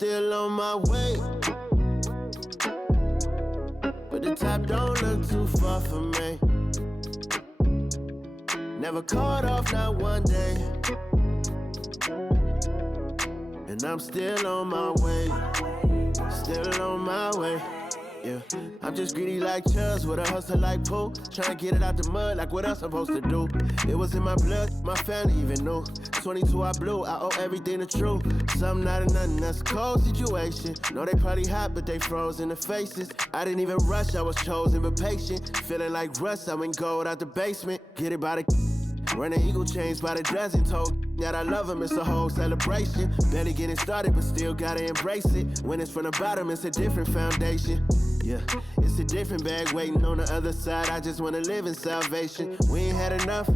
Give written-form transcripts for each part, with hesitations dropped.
still on my way. But the top don't look too far for me. Never caught off, not one day. And I'm still on my way. Still on my way. Yeah, I'm just greedy like Chubbs with a hustle like Pooh. Tryna get it out the mud like what else I'm supposed to do. It was in my blood, my family even knew. 22 I blew, I owe everything to true. Something out of nothing, that's a cold situation. Know they probably hot, but they froze in the faces. I didn't even rush, I was chosen but patient. Feeling like Russ, I went gold out the basement. Get it by the running eagle chains by the dozen. Told that I love him, it's a whole celebration. Barely getting started, but still gotta embrace it. When it's from the bottom, it's a different foundation. Yeah, it's a different bag waiting on the other side. I just wanna live in salvation. We ain't had enough.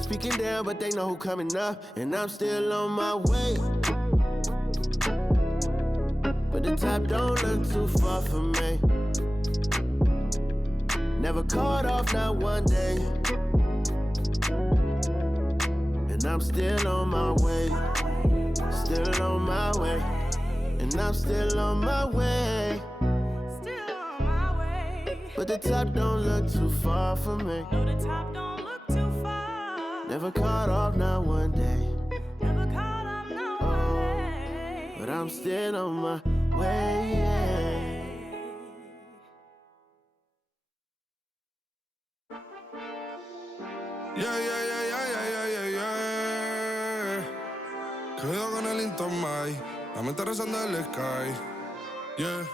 Speaking down, but they know who coming up. And I'm still on my way. But the top don't look too far for me. Never caught off, not one day. And I'm still on my way. Still on my way. And I'm still on my way. But the top don't look too far for me. No, the top don't look too far. Never caught off, not one day. Never caught off, not one day. But I'm still on my way. Yeah. Quedo con el Intomai. La mente rezando el sky. Yeah.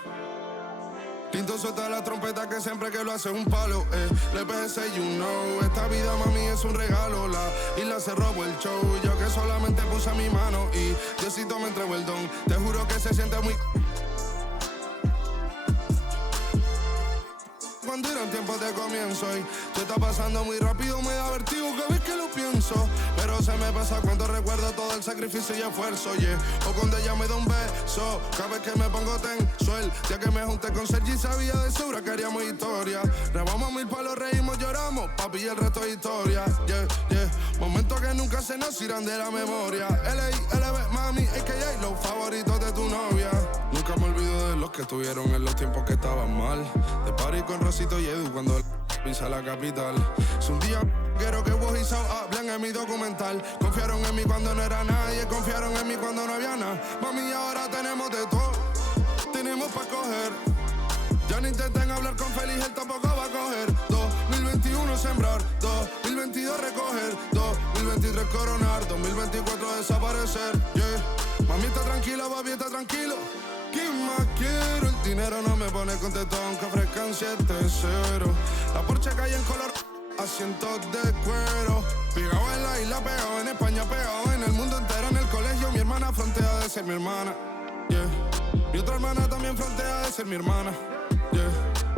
Tinto suelta la trompeta que siempre que lo hace es un palo, Le pensé, you know, esta vida mami es un regalo. La isla se robó el show, yo que solamente puse mi mano y Diosito me entregó el don. Te juro que se siente muy... Cuando eran tiempos de comienzo y tú está pasando muy rápido, me da vertigo cada vez que lo pienso. Pero se me pasa cuando recuerdo todo el sacrificio y esfuerzo, O cuando ella me da un beso, cada vez que me pongo tenso. El día que me junté con Sergi sabía de sobra que haríamos historia. Grabamos 1000 palos, reímos, lloramos, papi, y el resto es historia, Momentos que nunca se nos irán de la memoria. L.A.L.B. mami, a.k.a. los favoritos de tu novia. Nunca me olvido de los que estuvieron en los tiempos que estaban mal. De party con Rosito y Edu cuando pisa la capital. Es un día quiero que vos y Sao hablen en mi documental. Confiaron en mí cuando no era nadie, confiaron en mí cuando no había nada. Mami, ahora tenemos de todo, tenemos pa' coger. Ya no intenten hablar con Feliz, él tampoco va a coger. 2021 sembrar, 2022 recoger, 2023 coronar, 2024 desaparecer, Mami está tranquila, papi está tranquilo. ¿Qué más quiero? El dinero no me pone contento aunque ofrezcan 7-0. La Porsche cae en color, asientos de cuero. Pegado en la isla, pegado en España, pegado en el mundo entero. En el colegio mi hermana frontea de ser mi hermana, Mi otra hermana también frontea de ser mi hermana,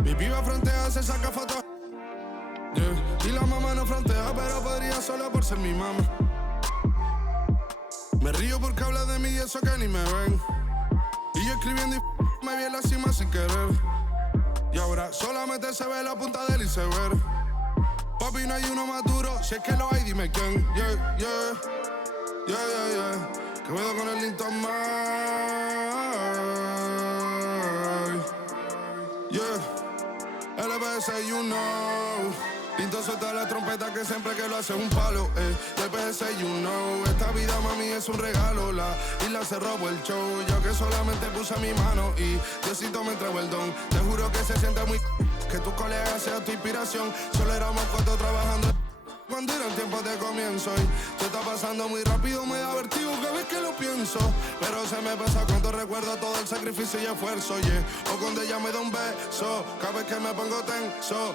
Mi piba frontea, se saca fotos, Y la mamá no frontea, pero podría solo por ser mi mamá. Me río porque habla de mí y eso que ni me ven. Y yo escribiendo y me vi en la cima sin querer. Y ahora solamente se ve la punta del iceberg. Papi, no hay uno más duro, si es que lo hay, dime quién. Que vedo con el Linton LBS, you know. Pinto suelta la trompeta que siempre que lo hace es un palo, LBS, you know. Esta vida, mami, es un regalo. La isla se robó el show, yo que solamente puse mi mano y Diosito me entregó el don. Te juro que se siente muy... que tu colega sea tu inspiración. Solo éramos 4 trabajando cuando eran tiempos de comienzo y tú está pasando muy rápido, me da vertigo cada vez que lo pienso. Pero se me pasa cuando recuerdo todo el sacrificio y esfuerzo, O cuando ella me da un beso, cada vez que me pongo tenso.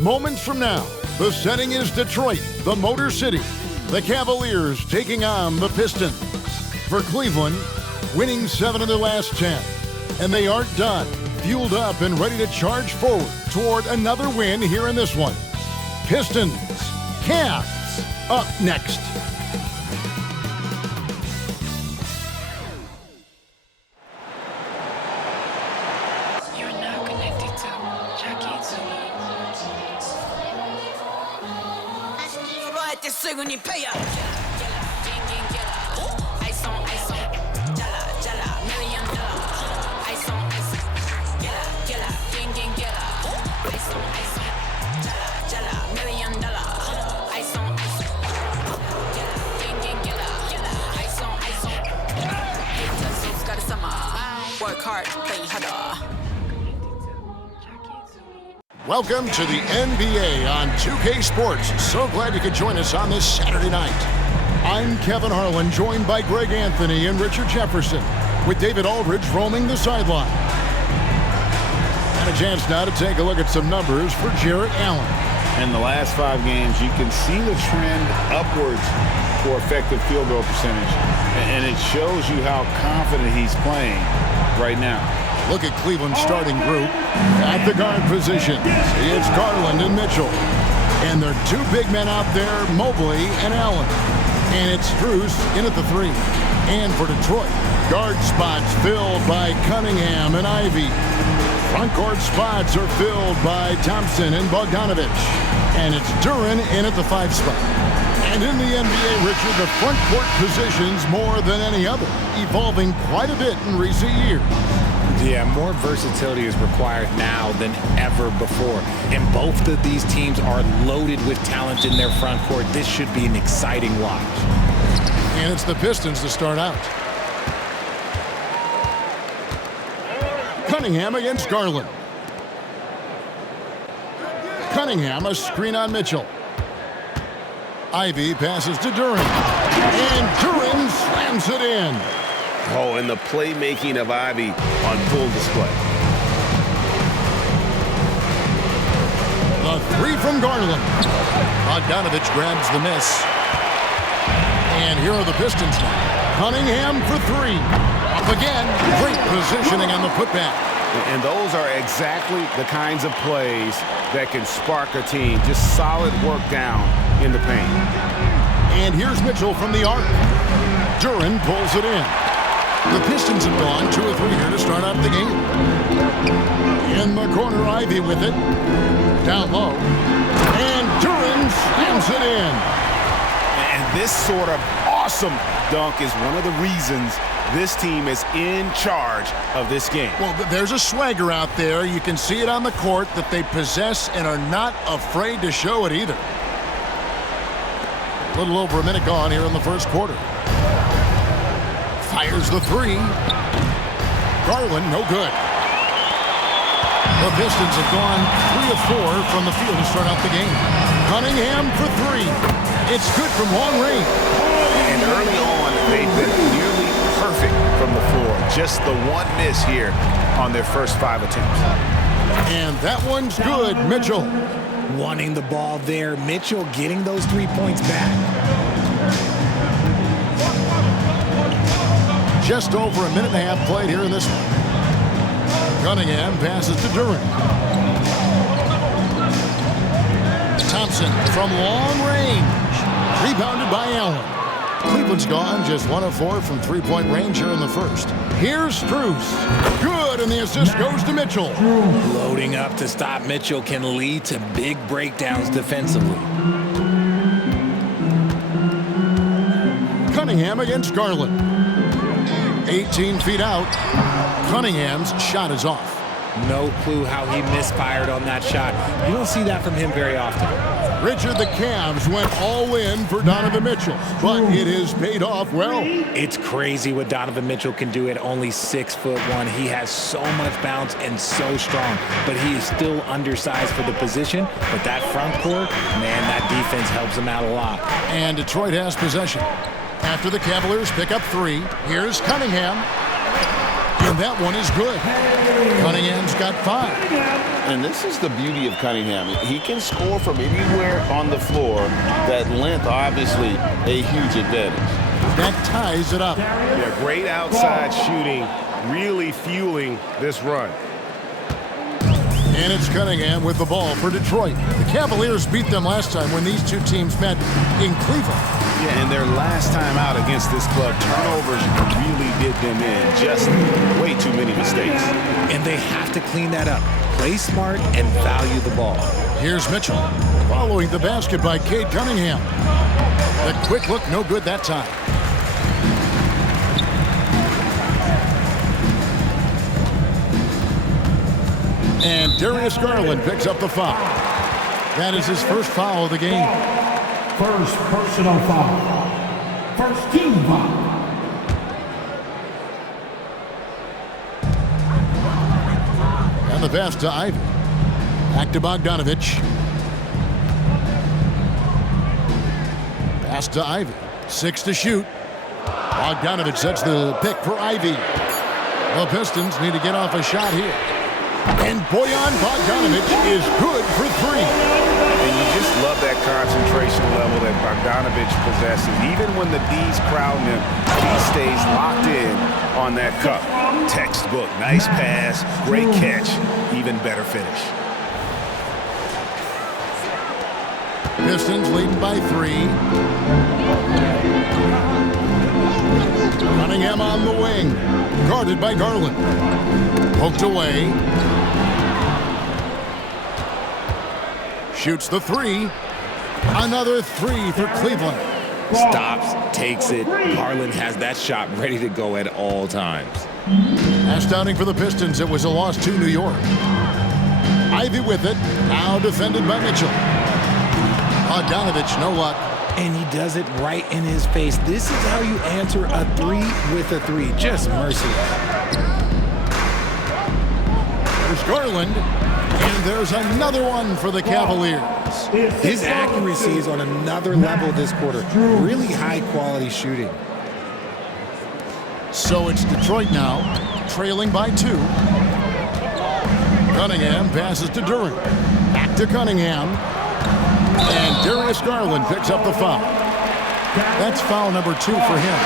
Moments from now, the setting is Detroit, the Motor City. The Cavaliers taking on the Pistons. For Cleveland, winning 7 of their last 10. And they aren't done. Fueled up and ready to charge forward toward another win here in this one. Pistons, Cavs, up next. este soy un imperio. Ice on, jala, jala, $1 million. Ice on, jala, jala, ice on, jala, jala, $1 million. Ice on, jala, ice on. Haters, who's got a summer? Work hard, play harder. Welcome to the NBA on 2K Sports. So glad you could join us on this Saturday night. I'm Kevin Harlan, joined by Greg Anthony and Richard Jefferson, with David Aldridge roaming the sideline. And a chance now to take a look at some numbers for Jarrett Allen. In the last 5 games, you can see the trend upwards for effective field goal percentage. And it shows you how confident he's playing right now. Look at Cleveland's starting group at the guard positions. It's Garland and Mitchell. And there are 2 big men out there, Mobley and Allen. And it's Strus in at the 3. And for Detroit, guard spots filled by Cunningham and Ivy. Front court spots are filled by Thompson and Bogdanovich. And it's Duren in at the 5 spot. And in the NBA, Richard, the front court positions more than any other, evolving quite a bit in recent years. Yeah, more versatility is required now than ever before. And both of these teams are loaded with talent in their front court. This should be an exciting watch. And it's the Pistons to start out. Cunningham against Garland. Cunningham, a screen on Mitchell. Ivy passes to Duren. And Duren slams it in. Oh, and the playmaking of Ivy on full display. The 3 from Garland. Bogdanovich grabs the miss. And here are the Pistons now. Cunningham for 3. Up again. Great positioning on the putback. And those are exactly the kinds of plays that can spark a team. Just solid work down in the paint. And here's Mitchell from the arc. Duren pulls it in. The Pistons have gone 2 or 3 here to start out the game. In the corner, Ivy with it. Down low. And Duren slams it in. And this sort of awesome dunk is one of the reasons this team is in charge of this game. Well, there's a swagger out there. You can see it on the court that they possess and are not afraid to show it either. A little over a minute gone here in the first quarter. Fires the 3. Garland, no good. The Pistons have gone 3 of 4 from the field to start out the game. Cunningham for 3. It's good from long range. And early on, they've been nearly perfect from the floor. Just the 1 miss here on their first 5 attempts. And that one's good, Mitchell. Wanting the ball there. Mitchell getting those 3 points back. Just over a minute and a half played here in this one. Cunningham passes to Duren. Thompson from long range. Rebounded by Allen. Cleveland's gone just 1 of 4 from 3-point range here in the first. Here's Strus. Good, and the assist goes to Mitchell. Loading up to stop Mitchell can lead to big breakdowns defensively. Cunningham against Garland. 18 feet out. Cunningham's shot is off. No clue how he misfired on that shot. You don't see that from him very often. Richard, the Cavs went all in for Donovan Mitchell, but it has paid off well. It's crazy what Donovan Mitchell can do at only 6'1". He has so much bounce and so strong, but he is still undersized for the position. But that front court, man, that defense helps him out a lot. And Detroit has possession. After the Cavaliers pick up 3, here's Cunningham. And that one is good. Cunningham's got 5. And this is the beauty of Cunningham. He can score from anywhere on the floor. That length, obviously, a huge advantage. That ties it up. Yeah, great outside shooting, really fueling this run. And it's Cunningham with the ball for Detroit. The Cavaliers beat them last time when these 2 teams met in Cleveland. Yeah, and their last time out against this club, turnovers really did them in. Just way too many mistakes. And they have to clean that up. Play smart and value the ball. Here's Mitchell. Following the basket by Cade Cunningham. The quick look, no good that time. And Darius Garland picks up the foul. That is his first foul of the game. First personal foul. First team foul. And the pass to Ivy. Back to Bogdanovich. Pass to Ivy. 6 to shoot. Bogdanovich sets the pick for Ivy. The Pistons need to get off a shot here. And Bojan Bogdanovich is good for 3. And you just love that concentration level that Bogdanovich possesses. Even when the D's crowd him, he stays locked in on that cup. Textbook, nice pass, great catch, even better finish. Pistons leading by 3. Cunningham on the wing. Guarded by Garland. Poked away. Shoots the 3. Another 3 for Cleveland. Stops, takes it. Garland has that shot ready to go at all times. Pass downing for the Pistons. It was a loss to New York. Ivy with it. Now defended by Mitchell. Bogdanovich, no luck. And he does it right in his face. This is how you answer a 3 with a 3. Just merciless. There's Garland. And there's another one for the Cavaliers. His accuracy is on another level this quarter. Really high quality shooting. So it's Detroit now, trailing by 2. Cunningham passes to Durant. Back to Cunningham. And Darius Garland picks up the foul. That's foul number 2 for him.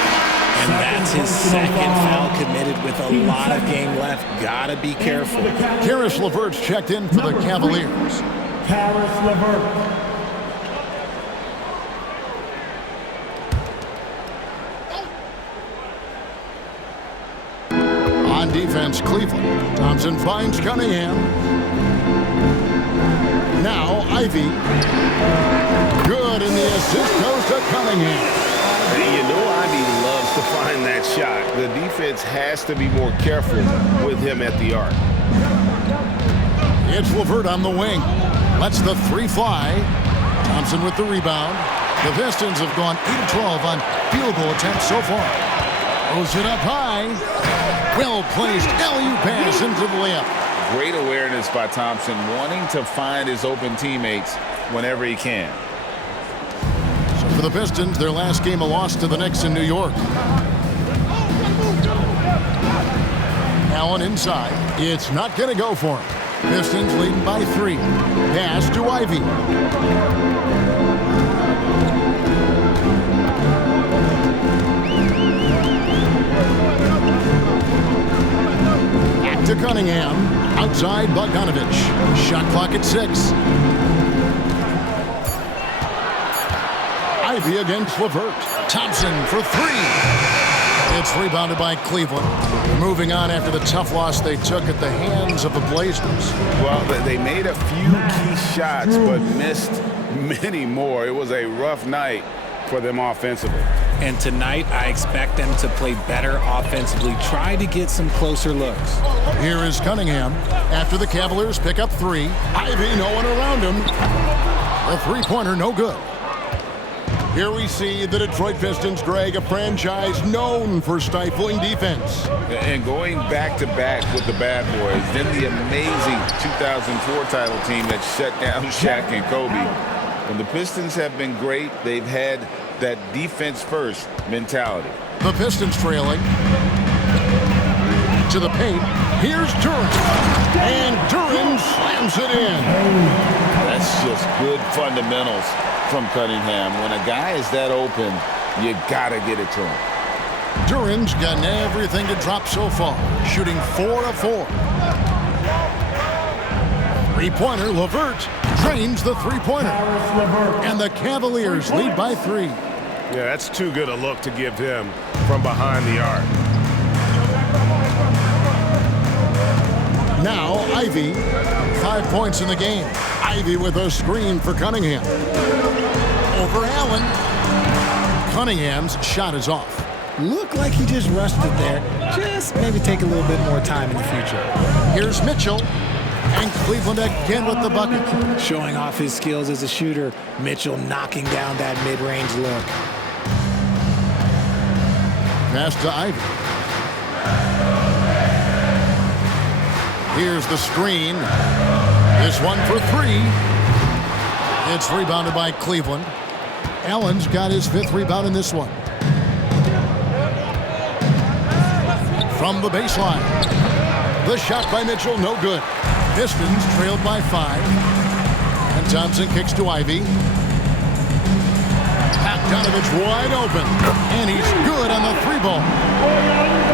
And that's his second foul committed with a lot of game left. Gotta be careful. Caris LeVert's checked in for the Cavaliers. Caris LeVert. On defense, Cleveland. Thompson finds Cunningham. Now Ivy. Good, and the assist goes to Cunningham. You know Ivy loves to find that shot. The defense has to be more careful with him at the arc. It's LeVert on the wing. Lets the 3 fly. Thompson with the rebound. The Pistons have gone 8 of 12 on field goal attempts so far. Throws it up high. Well-placed alley-oop pass into the layup. Great awareness by Thompson, wanting to find his open teammates whenever he can. So for the Pistons, their last game a loss to the Knicks in New York. Allen inside. It's not going to go for him. Pistons leading by 3. Pass to Ivy. Back to Cunningham. Outside Bogdanovich. Shot clock at 6. Ivy against LeVert. Thompson for 3. It's rebounded by Cleveland. Moving on after the tough loss they took at the hands of the Blazers. Well, they made a few key shots, but missed many more. It was a rough night for them offensively. And tonight, I expect them to play better offensively. Try to get some closer looks. Here is Cunningham. After the Cavaliers pick up 3. Ivy, no one around him. The 3-pointer, no good. Here we see the Detroit Pistons, Greg, a franchise known for stifling defense. And going back-to-back with the bad boys, then the amazing 2004 title team that shut down Shaq and Kobe. When the Pistons have been great, they've had that defense-first mentality. The Pistons trailing. To the paint. Here's Durant. And Durant slams it in. That's just good fundamentals from Cunningham. When a guy is that open, you gotta get it to him. Durant's gotten everything to drop so far, shooting 4 of 4. 3-pointer, LeVert drains the 3-pointer. And the Cavaliers lead by 3. Yeah, that's too good a look to give him from behind the arc. Now Ivy, 5 points in the game. Ivy with a screen for Cunningham. Over Allen. Cunningham's shot is off. Looked like he just rushed it there. Just maybe take a little bit more time in the future. Here's Mitchell. And Cleveland again with the bucket. Showing off his skills as a shooter. Mitchell knocking down that mid-range look. Pass to Ivy. Here's the screen. This one for three. It's rebounded by Cleveland. Allen's got his 5th rebound in this one. From the baseline. The shot by Mitchell, no good. Pistons trailed by 5. And Thompson kicks to Ivy. Bogdanovich wide open. And he's good on the 3-ball.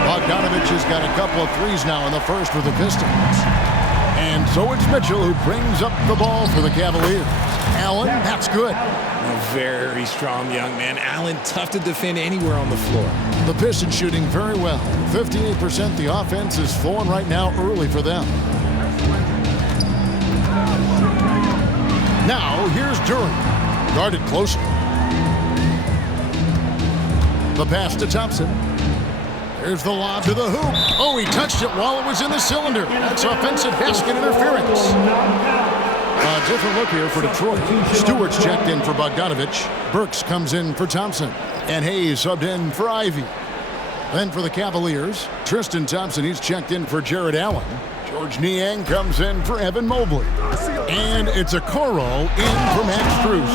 Bogdanovich has got a couple of threes now in the first for the Pistons. And so it's Mitchell who brings up the ball for the Cavaliers. Allen, that's good. A very strong young man. Allen, tough to defend anywhere on the floor. The Pistons shooting very well. 58% the offense is flowing right now early for them. Now, here's Durham. Guarded closely. The pass to Thompson. There's the lob to the hoop. Oh, he touched it while it was in the cylinder. That's offensive basket interference. A different look here for Detroit. Stewart's checked in for Bogdanovich. Burks comes in for Thompson. And Hayes subbed in for Ivy. Then for the Cavaliers, Tristan Thompson, he's checked in for Jared Allen. George Niang comes in for Evan Mobley. And it's a Coro in for Max Strus.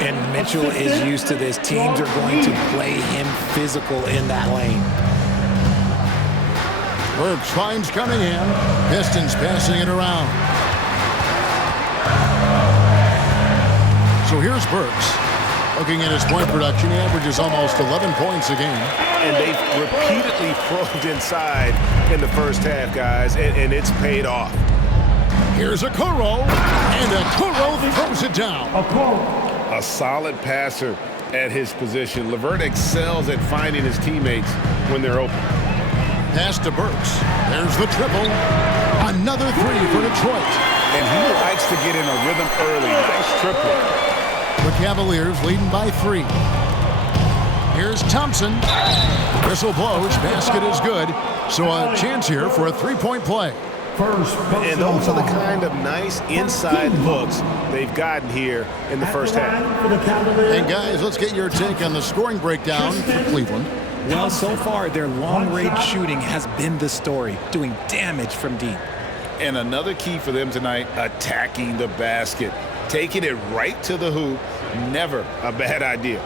And Mitchell is used to this. Teams are going to play him physical in that lane. Burks finds Cunningham. Pistons passing it around. So here's Burks. Looking at his point production, he averages almost 11 points a game. And they've repeatedly probed inside in the first half, guys, and it's paid off. Here's a Coro, and a Coro throws it down. A solid passer at his position. LeVert excels at finding his teammates when they're open. Pass to Burks. There's the triple. Another 3 for Detroit. And he likes to get in a rhythm early. Nice triple. The Cavaliers leading by 3. Here's Thompson. Whistle blows. Basket is good. So a chance here for a 3-point play. And those are the kind of nice inside looks they've gotten here in the first half. And guys, let's get your take on the scoring breakdown for Cleveland. Well, so far, their long-range shooting has been the story, doing damage from deep. And another key for them tonight, attacking the basket. Taking it right to the hoop, never a bad idea.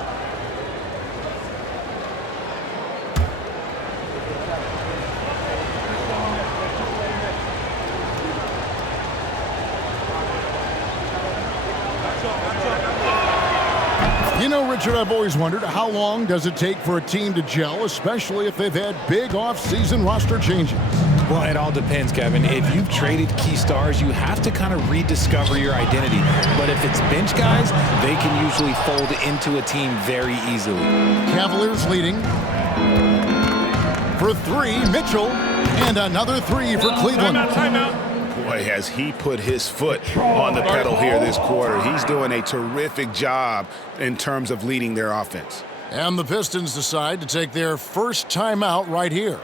You know, Richard, I've always wondered, how long does it take for a team to gel, especially if they've had big off-season roster changes? Well, it all depends, Kevin. If you've traded key stars, you have to kind of rediscover your identity. But if it's bench guys, they can usually fold into a team very easily. Cavaliers leading. For 3, Mitchell. And another 3 for Cleveland. Boy, has he put his foot on the pedal here this quarter. He's doing a terrific job in terms of leading their offense. And the Pistons decide to take their first timeout right here.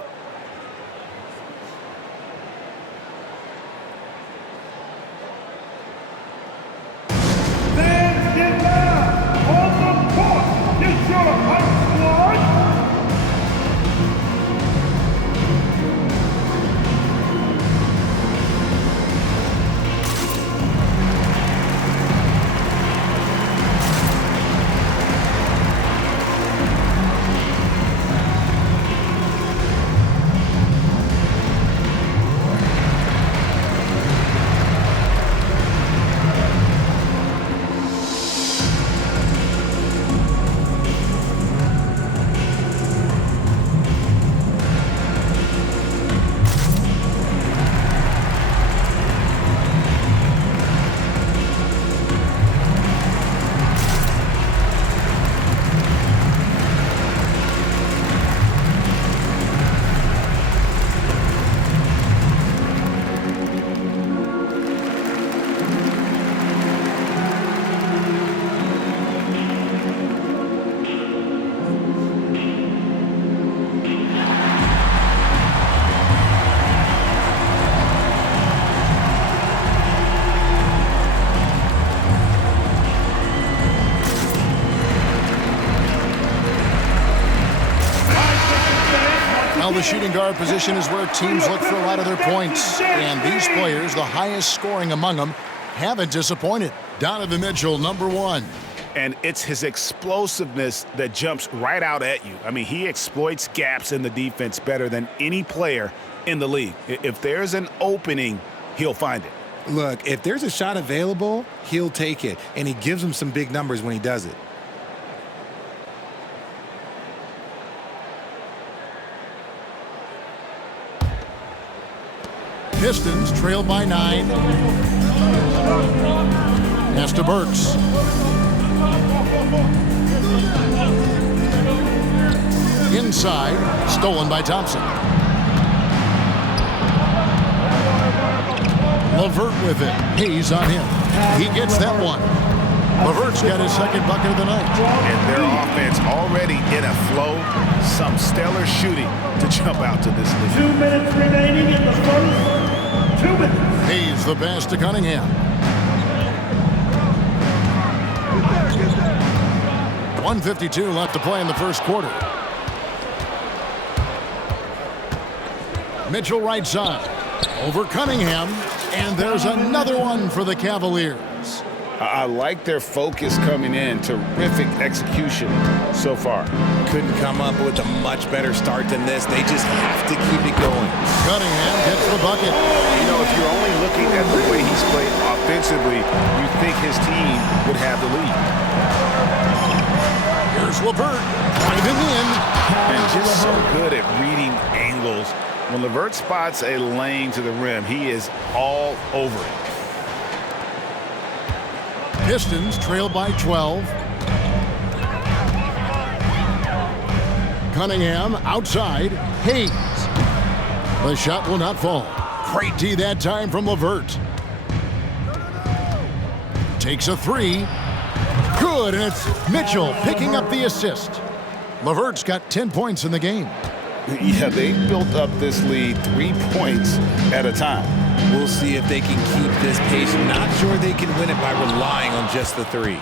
Well, the shooting guard position is where teams look for a lot of their points. And these players, the highest scoring among them, haven't disappointed. Donovan Mitchell, number 1. And it's his explosiveness that jumps right out at you. I mean, he exploits gaps in the defense better than any player in the league. If there's an opening, he'll find it. Look, if there's a shot available, he'll take it. And he gives them some big numbers when he does it. Pistons trail by 9. Pass to Burks. Inside, stolen by Thompson. LeVert with it. Hayes on him. He gets that one. LeVert's got his second bucket of the night. And their offense already in a flow. Some stellar shooting to jump out to this lead. 2 minutes remaining in the first. 2 minutes. Hayes the pass to Cunningham. 1:52 left to play in the first quarter. Mitchell right side. Over Cunningham. And there's another one for the Cavaliers. I like their focus coming in. Terrific execution so far. Couldn't come up with a much better start than this. They just have to keep it going. Cunningham gets the bucket. You know, if you're only looking at the way he's played offensively, you think his team would have the lead. Here's LeVert driving in. And just so good at reading angles. When LeVert spots a lane to the rim, he is all over it. Pistons trail by 12. Cunningham outside. Hayes. The shot will not fall. Great D that time from LeVert. Takes a 3. Good, and it's Mitchell picking up the assist. LeVert's got 10 points in the game. Yeah, they built up this lead 3 points at a time. We'll see if they can keep this pace. Not sure they can win it by relying on just the 3.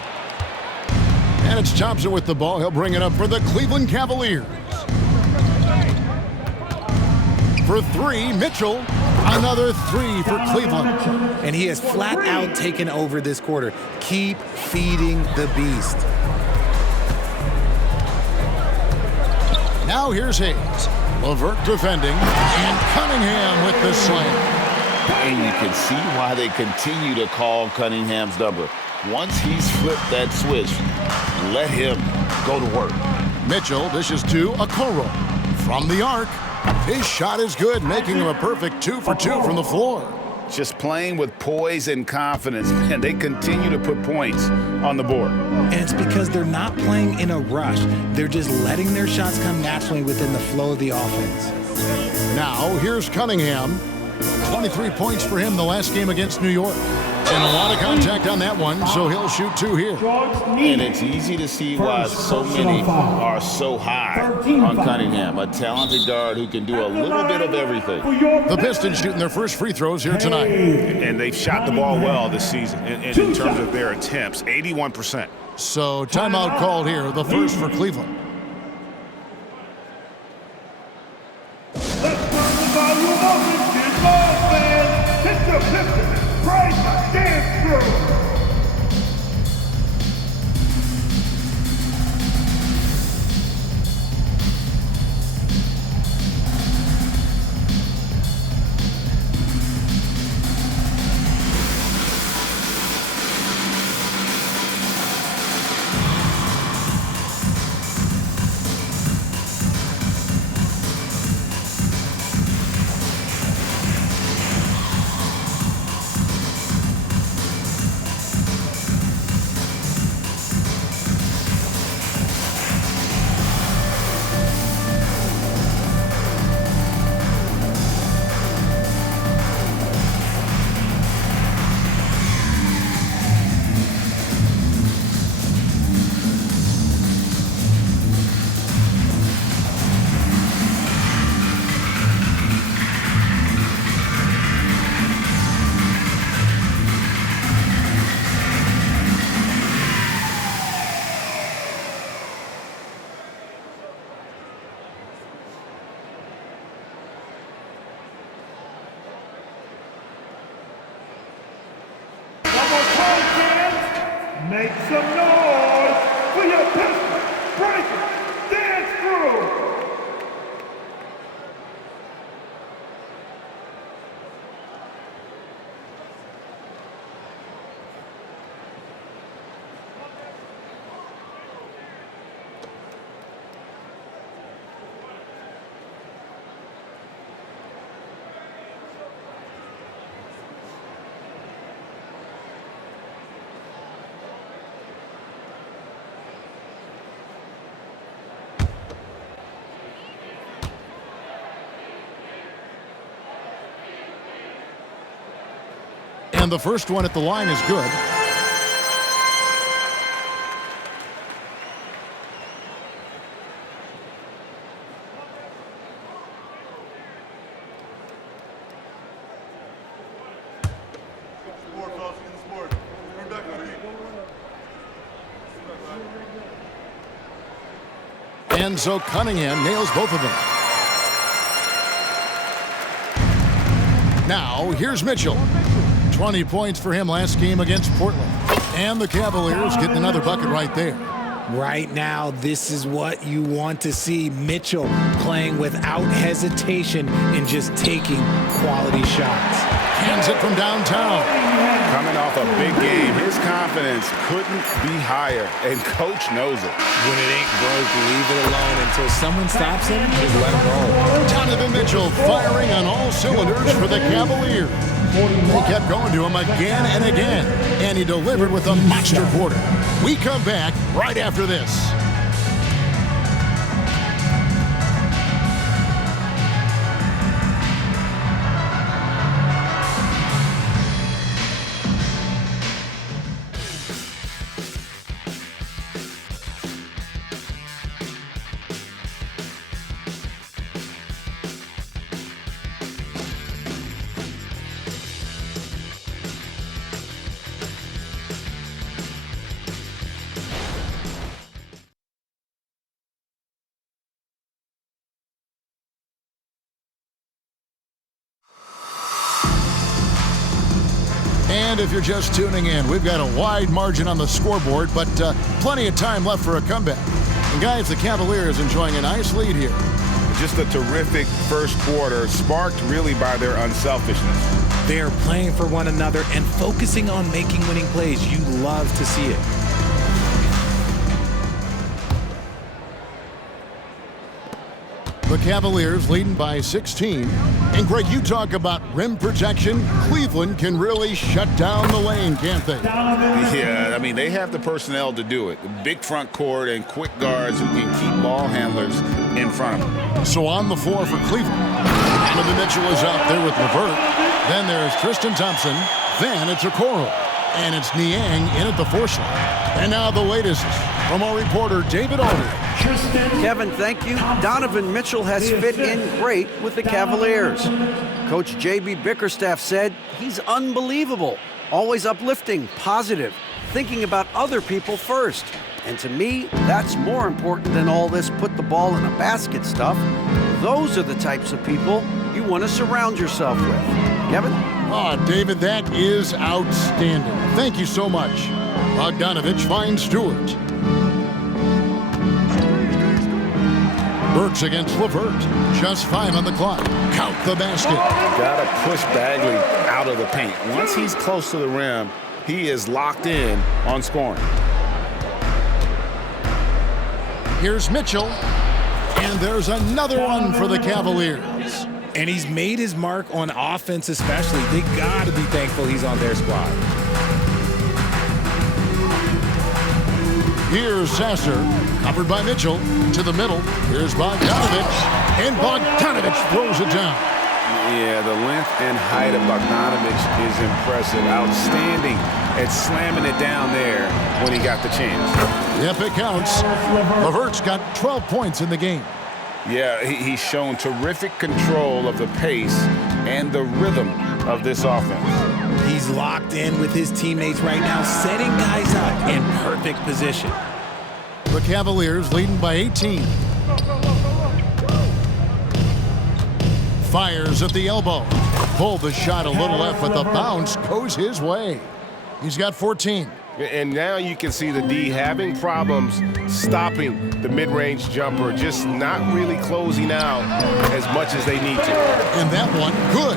And it's Thompson with the ball. He'll bring it up for the Cleveland Cavaliers. For 3, Mitchell. Another 3 for Cleveland. And he has flat out taken over this quarter. Keep feeding the beast. Now here's Hayes. LeVert defending. And Cunningham with the slam. And you can see why they continue to call Cunningham's number. Once he's flipped that switch, let him go to work. Mitchell dishes to Okoro. From the arc. His shot is good, making him a perfect 2 for 2 from the floor. Just playing with poise and confidence, and they continue to put points on the board. And it's because they're not playing in a rush. They're just letting their shots come naturally within the flow of the offense. Now, here's Cunningham. 23 points for him the last game against New York. And a lot of contact on that one, so he'll shoot 2 here. And it's easy to see why so many are so high on Cunningham, a talented guard who can do a little bit of everything. The Pistons shooting their first free throws here tonight. And they've shot the ball well this season in terms of their attempts, 81%. So timeout called here, the first for Cleveland. Make some noise for your Pistons Breakers Dance Crew! And the first one at the line is good. And so Cunningham nails both of them. Now, here's Mitchell. 20 points for him last game against Portland. And the Cavaliers getting another bucket right there. Right now, this is what you want to see. Mitchell playing without hesitation and just taking quality shots. Hands it from downtown. Coming off a big game, his confidence couldn't be higher, and coach knows it. When it ain't broke, leave it alone until someone stops him, just let him roll. Donovan Mitchell firing on all cylinders for the Cavaliers. They kept going to him again and again, and he delivered with a monster quarter. We come back right after this. And if you're just tuning in, we've got a wide margin on the scoreboard, but plenty of time left for a comeback. And guys, the Cavaliers enjoying a nice lead here. Just a terrific first quarter, sparked really by their unselfishness. They are playing for one another and focusing on making winning plays. You love to see it. The Cavaliers leading by 16. And Greg, you talk about rim protection. Cleveland can really shut down the lane, can't they? Yeah, I mean, they have the personnel to do it. Big front court and quick guards who can keep ball handlers in front of them. So on the floor for Cleveland, Donovan Mitchell is out there with LeVert. Then there's Tristan Thompson. Then it's Okoro. And it's Niang in at the 4 slot. And now the latest from our reporter, David Aldridge. Kevin, thank you. Donovan Mitchell has fit in great with the Cavaliers. Coach J.B. Bickerstaff said he's unbelievable, always uplifting, positive, thinking about other people first. And to me, that's more important than all this put the ball in a basket stuff. Those are the types of people you want to surround yourself with. Kevin? David, that is outstanding. Thank you so much. Bogdanovich finds Stewart. Burks against LeVert. Just 5 on the clock. Count the basket. Got to push Bagley out of the paint. Once he's close to the rim, he is locked in on scoring. Here's Mitchell. And there's another one for the Cavaliers. And he's made his mark on offense especially. They got to be thankful he's on their squad. Here's Sasser, covered by Mitchell, to the middle. Here's Bogdanovich, and Bogdanovich throws it down. Yeah, the length and height of Bogdanovich is impressive. Outstanding at slamming it down there when he got the chance. Yep, it counts. LeVert's got 12 points in the game. Yeah, he's shown terrific control of the pace and the rhythm of this offense. He's locked in with his teammates right now, setting guys up in perfect position. The Cavaliers leading by 18. Fires at the elbow. Pulled the shot a little left, but the bounce goes his way. He's got 14. And now you can see the D having problems stopping the mid-range jumper, just not really closing out as much as they need to. And that one, good.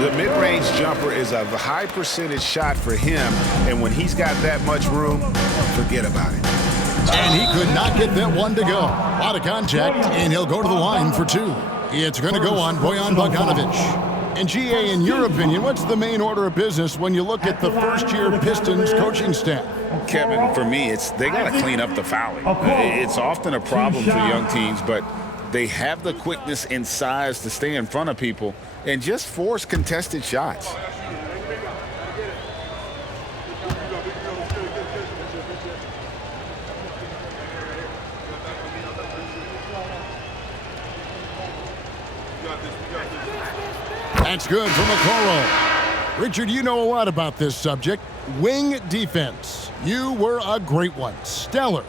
The mid-range jumper is a high percentage shot for him, and when he's got that much room, forget about it. And he could not get that one to go. A lot of contact, and he'll go to the line for two. It's going to go on Bojan Bogdanovic. And GA, in your opinion, what's the main order of business when you look at the first-year Pistons coaching staff? Kevin, for me, they got to clean up the fouling. It's often a problem for young teams, but they have the quickness and size to stay in front of people and just force contested shots. That's good from Okoro. Richard, you know a lot about this subject. Wing defense. You were a great one. Stellar.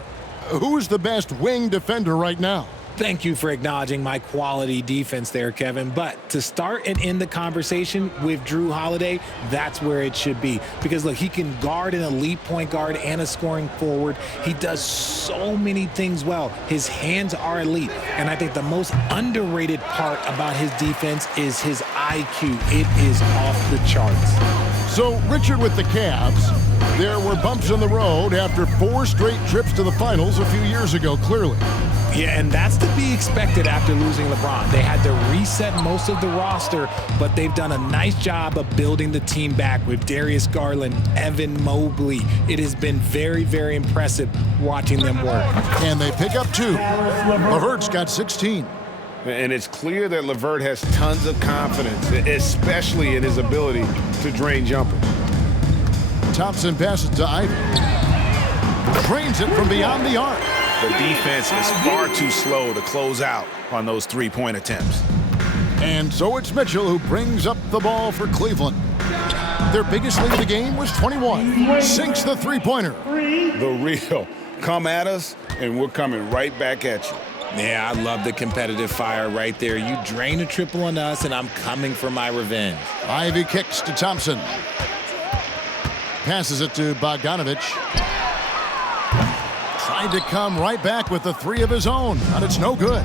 Who's the best wing defender right now? Thank you for acknowledging my quality defense there, Kevin. But to start and end the conversation with Drew Holiday, that's where it should be. Because, look, he can guard an elite point guard and a scoring forward. He does so many things well. His hands are elite. And I think the most underrated part about his defense is his IQ. It is off the charts. So, Richard, with the Cavs, there were bumps in the road after 4 straight trips to the finals a few years ago, clearly. Yeah, and that's to be expected after losing LeBron. They had to reset most of the roster, but they've done a nice job of building the team back with Darius Garland, Evan Mobley. It has been very, very impressive watching them work. And they pick up 2. LeVert's got 16. And it's clear that LeVert has tons of confidence, especially in his ability to drain jumpers. Thompson passes to Ivy. Drains it from beyond the arc. The defense is far too slow to close out on those three-point attempts. And so it's Mitchell who brings up the ball for Cleveland. Their biggest lead of the game was 21. Sinks the three-pointer. The real. Come at us, and we're coming right back at you. Yeah, I love the competitive fire right there. You drain a triple on us, and I'm coming for my revenge. Ivy kicks to Thompson. Passes it to Bogdanovic. Tried to come right back with the 3 of his own, but it's no good.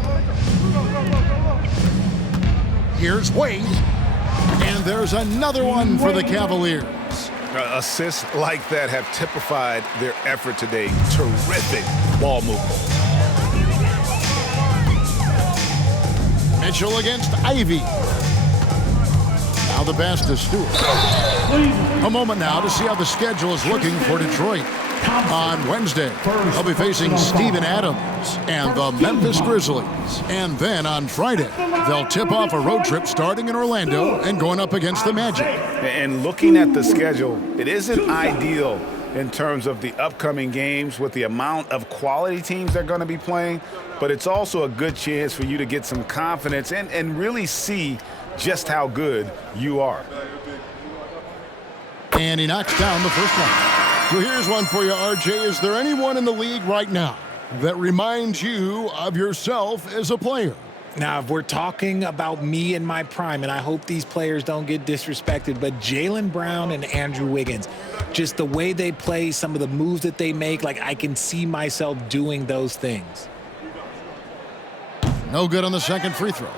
Here's Wade. And there's another one for the Cavaliers. Assists like that have typified their effort today. Terrific ball movement. Mitchell against Ivy. Now the pass to Stewart. A moment now to see how the schedule is looking for Detroit. On Wednesday, they'll be facing Steven Adams and the Memphis Grizzlies. And then on Friday, they'll tip off a road trip starting in Orlando and going up against the Magic. And looking at the schedule, it isn't ideal in terms of the upcoming games with the amount of quality teams they're going to be playing, but it's also a good chance for you to get some confidence and really see just how good you are. And he knocks down the first one. So here's one for you, RJ. Is there anyone in the league right now that reminds you of yourself as a player? Now, if we're talking about me in my prime, and I hope these players don't get disrespected, but Jaylen Brown and Andrew Wiggins, just the way they play, some of the moves that they make, like I can see myself doing those things. No good on the second free throw.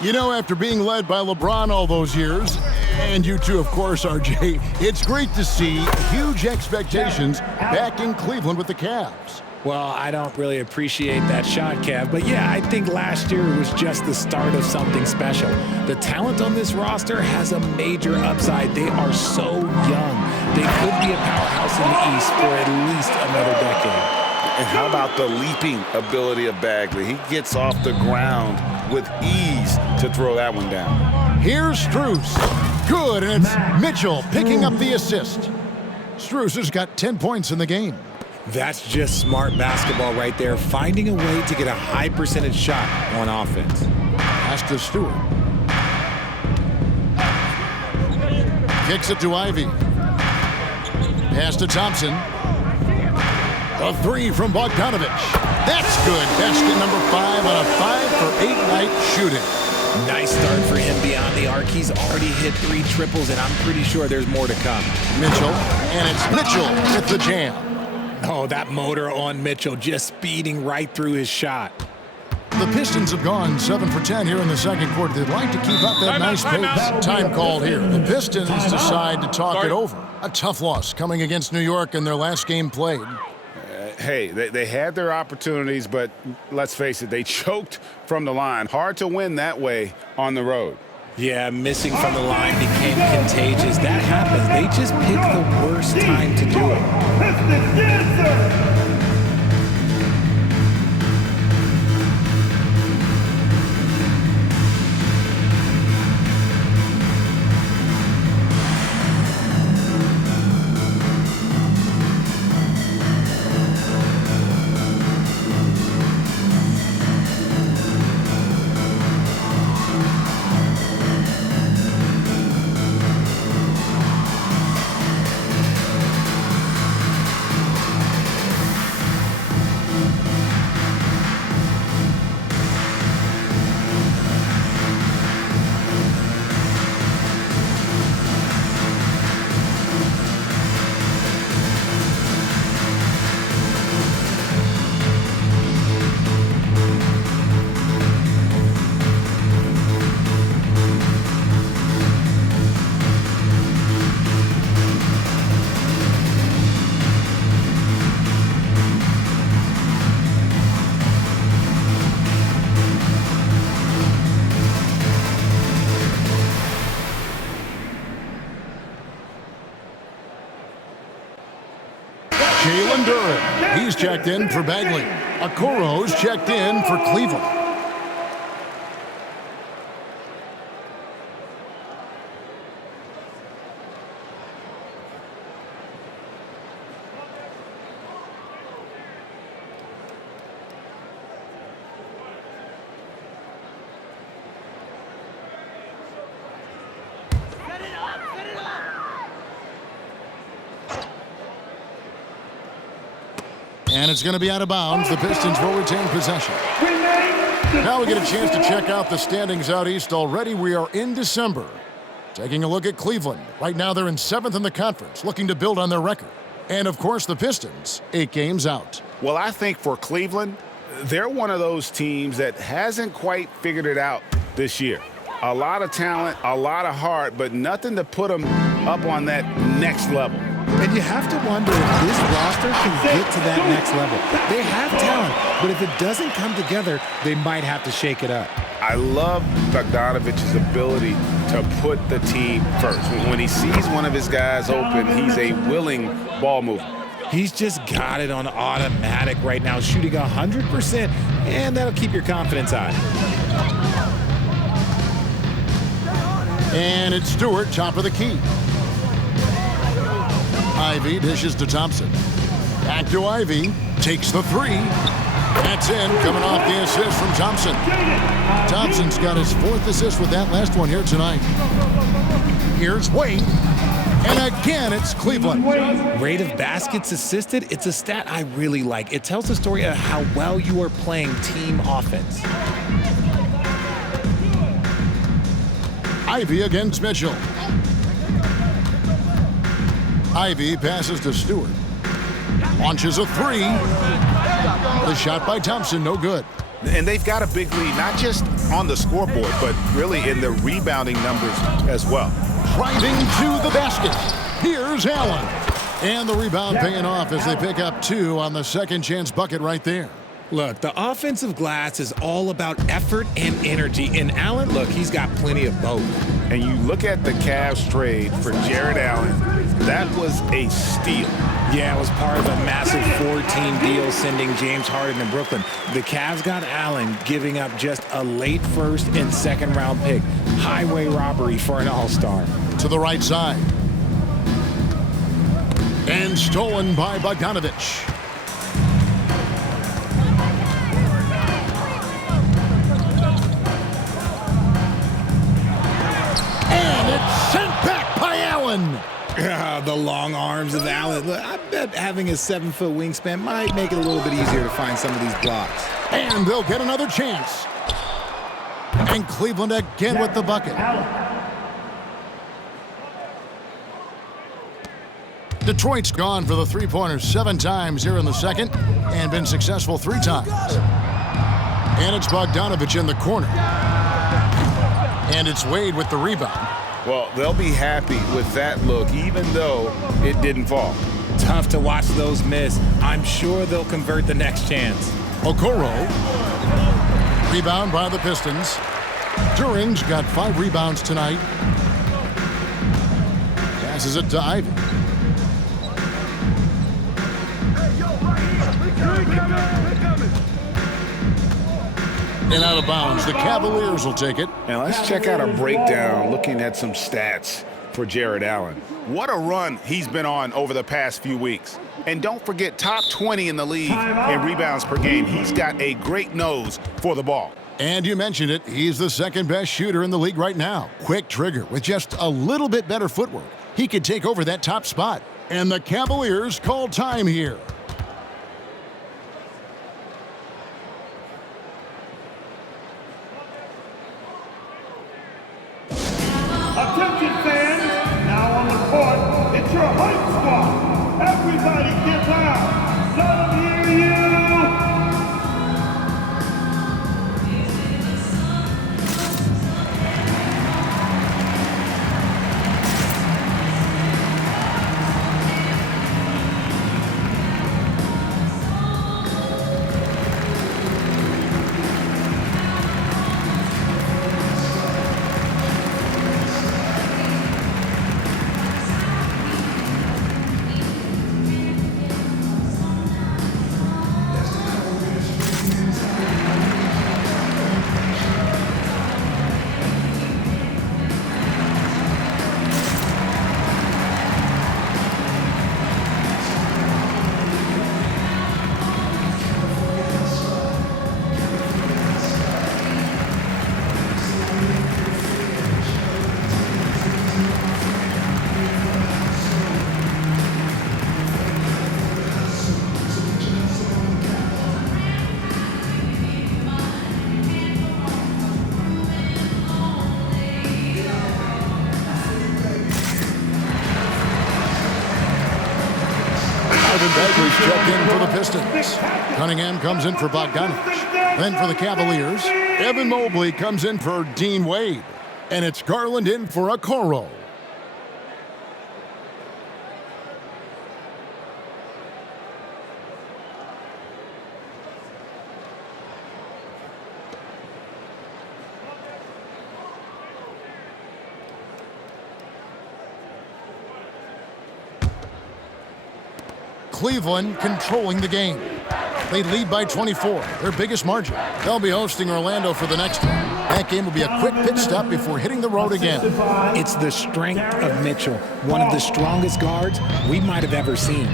You know, after being led by LeBron all those years, and you too, of course, RJ, it's great to see huge expectations back in Cleveland with the Cavs. Well, I don't really appreciate that shot, Kev, but yeah, I think last year was just the start of something special. The talent on this roster has a major upside. They are so young. They could be a powerhouse in the East for at least another decade. And how about the leaping ability of Bagley? He gets off the ground with ease to throw that one down. Here's Strus. Good, and it's Mitchell picking up the assist. Strus has got 10 points in the game. That's just smart basketball right there, finding a way to get a high percentage shot on offense. Pass to Stewart. Kicks it to Ivy. Pass to Thompson. A 3 from Bogdanovic. That's good. Basket number 5 on a 5-for-8 night shooting. Nice start for him beyond the arc. He's already hit 3 triples, and I'm pretty sure there's more to come. Mitchell, and it's Mitchell with the jam. Oh, that motor on Mitchell just speeding right through his shot. The Pistons have gone 7 for 10 here in the second quarter. They'd like to keep up that nice pace. Time called here. The Pistons decide to talk it over. A tough loss coming against New York in their last game played. Hey, they had their opportunities, but let's face it, they choked from the line. Hard to win that way on the road. Yeah, missing from the line became contagious. That happens. They just picked the worst time to do it. Pistons dancer. He's checked in for Bagley. Okoro's checked in for Cleveland. And it's going to be out of bounds. The Pistons will retain possession. Now we get a chance to check out the standings out east. Already we are in December. Taking a look at Cleveland. Right now they're in 7th in the conference, looking to build on their record. And of course the Pistons, 8 games out. Well, I think for Cleveland, they're one of those teams that hasn't quite figured it out this year. A lot of talent, a lot of heart, but nothing to put them up on that next level. And you have to wonder if this roster can get to that next level. They have talent, but if it doesn't come together, they might have to shake it up. I love Bogdanovic's ability to put the team first. When he sees one of his guys open, he's a willing ball mover. He's just got it on automatic right now, shooting 100%, and that'll keep your confidence high. And it's Stewart, top of the key. Ivy dishes to Thompson. Back to Ivy. Takes the 3. That's in, coming off the assist from Thompson. Thompson's got his 4th assist with that last one here tonight. Here's Wade. And again, it's Cleveland. Rate of baskets assisted, it's a stat I really like. It tells the story of how well you are playing team offense. Ivy against Mitchell. Ivy passes to Stewart. Launches a 3. The shot by Thompson, no good. And they've got a big lead, not just on the scoreboard, but really in the rebounding numbers as well. Driving to the basket. Here's Allen. And the rebound paying off as they pick up 2 on the second chance bucket right there. Look, the offensive glass is all about effort and energy. And Allen, look, he's got plenty of both. And you look at the Cavs trade for Jared Allen, that was a steal. Yeah, it was part of a massive 4-team deal sending James Harden to Brooklyn. The Cavs got Allen, giving up just a late 1st and 2nd round pick. Highway robbery for an all-star. To the right side. And stolen by Bogdanovich. And it's sent back by Allen. The long arms of Allen. Look, I bet having a 7-foot wingspan might make it a little bit easier to find some of these blocks. And they'll get another chance. And Cleveland again with the bucket. Detroit's gone for the three-pointers 7 times here in the second and been successful 3 times. And it's Bogdanovich in the corner. And it's Wade with the rebound. Well, they'll be happy with that look, even though it didn't fall. Tough to watch those miss. I'm sure they'll convert the next chance. Okoro. Rebound by the Pistons. Duran's got 5 rebounds tonight. Passes it to Ivy. And out of bounds, the Cavaliers will take it. Now let's check out a breakdown looking at some stats for Jared Allen. What a run he's been on over the past few weeks. And don't forget, top 20 in the league in rebounds per game. He's got a great nose for the ball. And you mentioned it, he's the second best shooter in the league right now. Quick trigger with just a little bit better footwork. He could take over that top spot. And the Cavaliers call time here. Attention fans, now on the court, it's your hype squad. Everybody get loud. Let them hear you. Bagley's checked in for the Pistons. Cunningham comes in for Bogdanovich. Then for the Cavaliers, Evan Mobley comes in for Dean Wade. And it's Garland in for Okoro. Cleveland controlling the game. They lead by 24, their biggest margin. They'll be hosting Orlando for the next one. That game will be a quick pit stop before hitting the road again. It's the strength of Mitchell, one of the strongest guards we might have ever seen.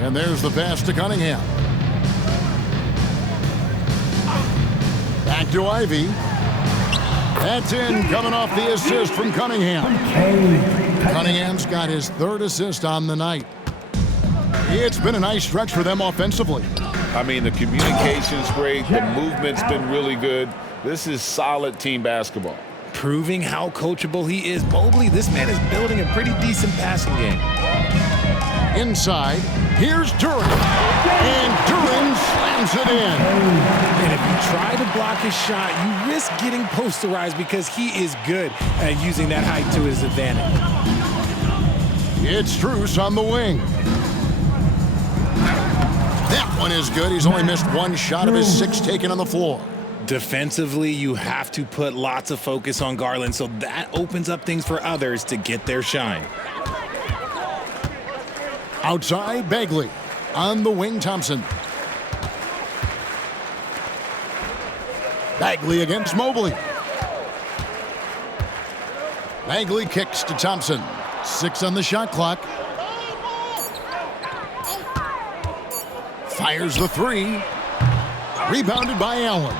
And there's the pass to Cunningham. Back to Ivy. That's in, coming off the assist from Cunningham. Cunningham's got his 3rd assist on the night. It's been a nice stretch for them offensively. I mean, the communication's great. The movement's been really good. This is solid team basketball. Proving how coachable he is. Mobley, this man is building a pretty decent passing game. Inside, here's Duran. And Duran slams it in. And if you try to block his shot, you risk getting posterized because he is good at using that height to his advantage. It's Strus on the wing. That one is good. He's only missed 1 shot of his 6 taken on the floor. Defensively, you have to put lots of focus on Garland, so that opens up things for others to get their shine. Outside, Bagley. On the wing, Thompson. Bagley against Mobley. Bagley kicks to Thompson. 6 on the shot clock. Fires the 3. Rebounded by Allen.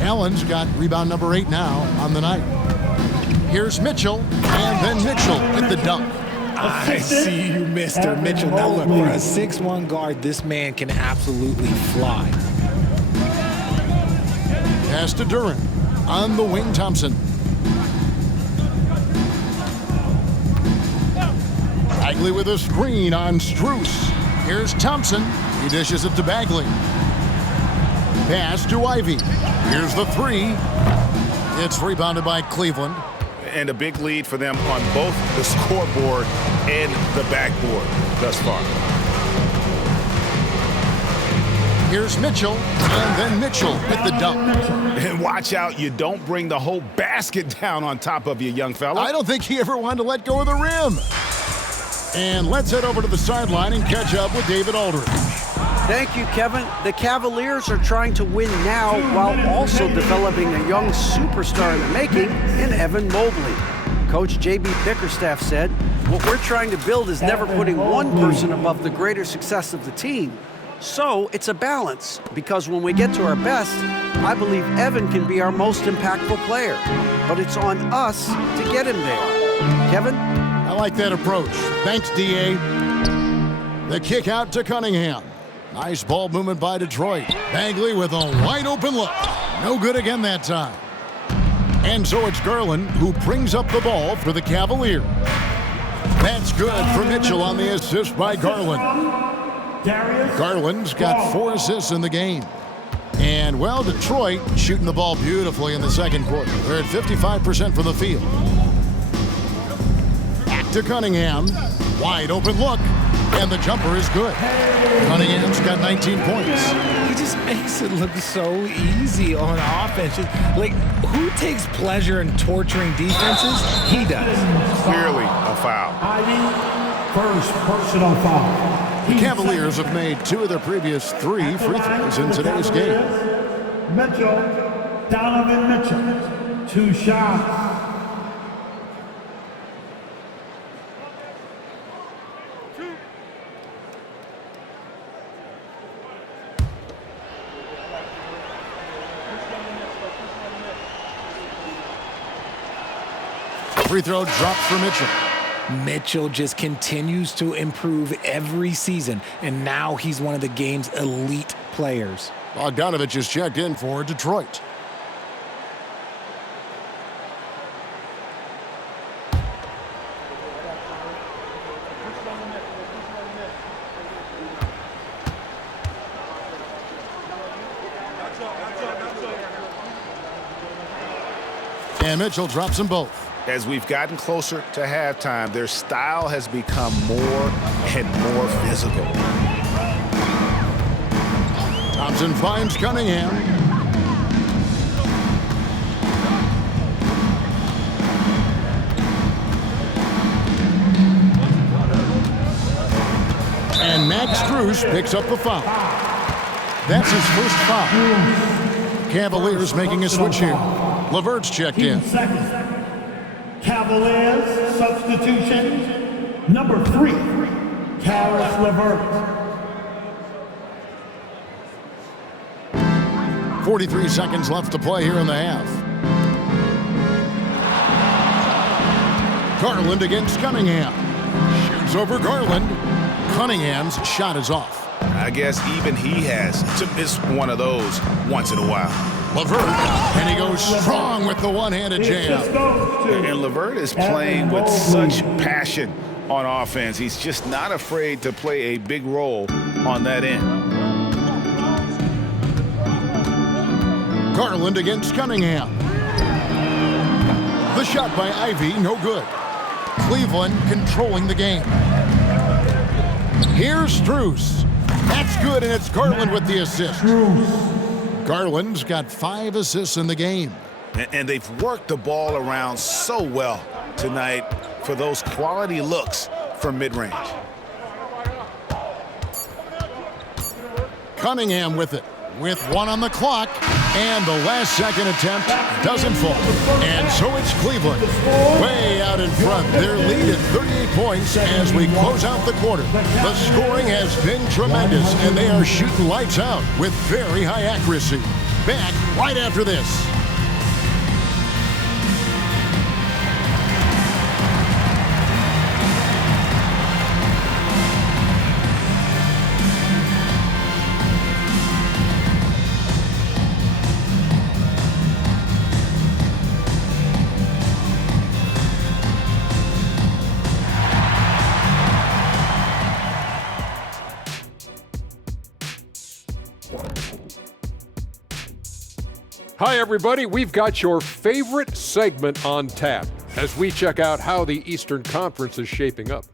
Allen's got rebound number 8 now on the night. Here's Mitchell, and then Mitchell with the dunk. I see you, Mr. Mitchell. Now look, for a 6'1" guard, this man can absolutely fly. Pass to Duran. On the wing, Thompson. Bagley with a screen on Strus. Here's Thompson. He dishes it to Bagley. Pass to Ivy. Here's the three. It's rebounded by Cleveland. And a big lead for them on both the scoreboard and the backboard thus far. Here's Mitchell, and then Mitchell with the dunk. And watch out, you don't bring the whole basket down on top of you, young fella. I don't think he ever wanted to let go of the rim. And let's head over to the sideline and catch up with David Aldridge. Thank you, Kevin. The Cavaliers are trying to win now while also developing a young superstar in the making in Evan Mobley. Coach J.B. Bickerstaff said, "What we're trying to build is never putting one person above the greater success of the team. So it's a balance, because when we get to our best, I believe Evan can be our most impactful player. But it's on us to get him there." Kevin? I like that approach. Thanks, D.A. The kick out to Cunningham. Nice ball movement by Detroit. Bagley with a wide open look. No good again that time. And so it's Garland who brings up the ball for the Cavaliers. That's good for Mitchell on the assist by Garland. Garland's got 4 assists in the game. And, well, Detroit shooting the ball beautifully in the second quarter. They're at 55% from the field. Back to Cunningham. Wide open look. And the jumper is good. Cunningham's got 19 points. He just makes it look so easy on offense. Like, who takes pleasure in torturing defenses? He does. Clearly a foul. First personal foul. The Cavaliers have made 2 of their previous 3 free throws in today's game. Mitchell, Donovan Mitchell, 2 shots. Free throw drops for Mitchell. Mitchell just continues to improve every season, and now he's one of the game's elite players. Bogdanovich is checked in for Detroit. And Mitchell drops them both. As we've gotten closer to halftime, their style has become more and more physical. Thompson finds Cunningham. And Max Strus picks up the foul. That's his first foul. Cavaliers making a switch here. LeVert's checked in. Cavaliers substitution number 3, Caris LeVert. 43 seconds left to play here in the half. Garland against Cunningham. Shoots over Garland. Cunningham's shot is off. I guess even he has to miss one of those once in a while. LeVert, and he goes strong with the one-handed jam. And LeVert is playing with such passion on offense. He's just not afraid to play a big role on that end. Garland against Cunningham. The shot by Ivy, no good. Cleveland controlling the game. Here's Strus. That's good, and it's Garland with the assist. Garland's got 5 assists in the game. And they've worked the ball around so well tonight for those quality looks from mid-range. Cunningham with it, with 1 on the clock, and the last second attempt doesn't fall. And so it's Cleveland, way out in front. Their lead at 38 points as we close out the quarter. The scoring has been tremendous, and they are shooting lights out with very high accuracy. Back right after this. Hi, everybody. We've got your favorite segment on tap as we check out how the Eastern Conference is shaping up.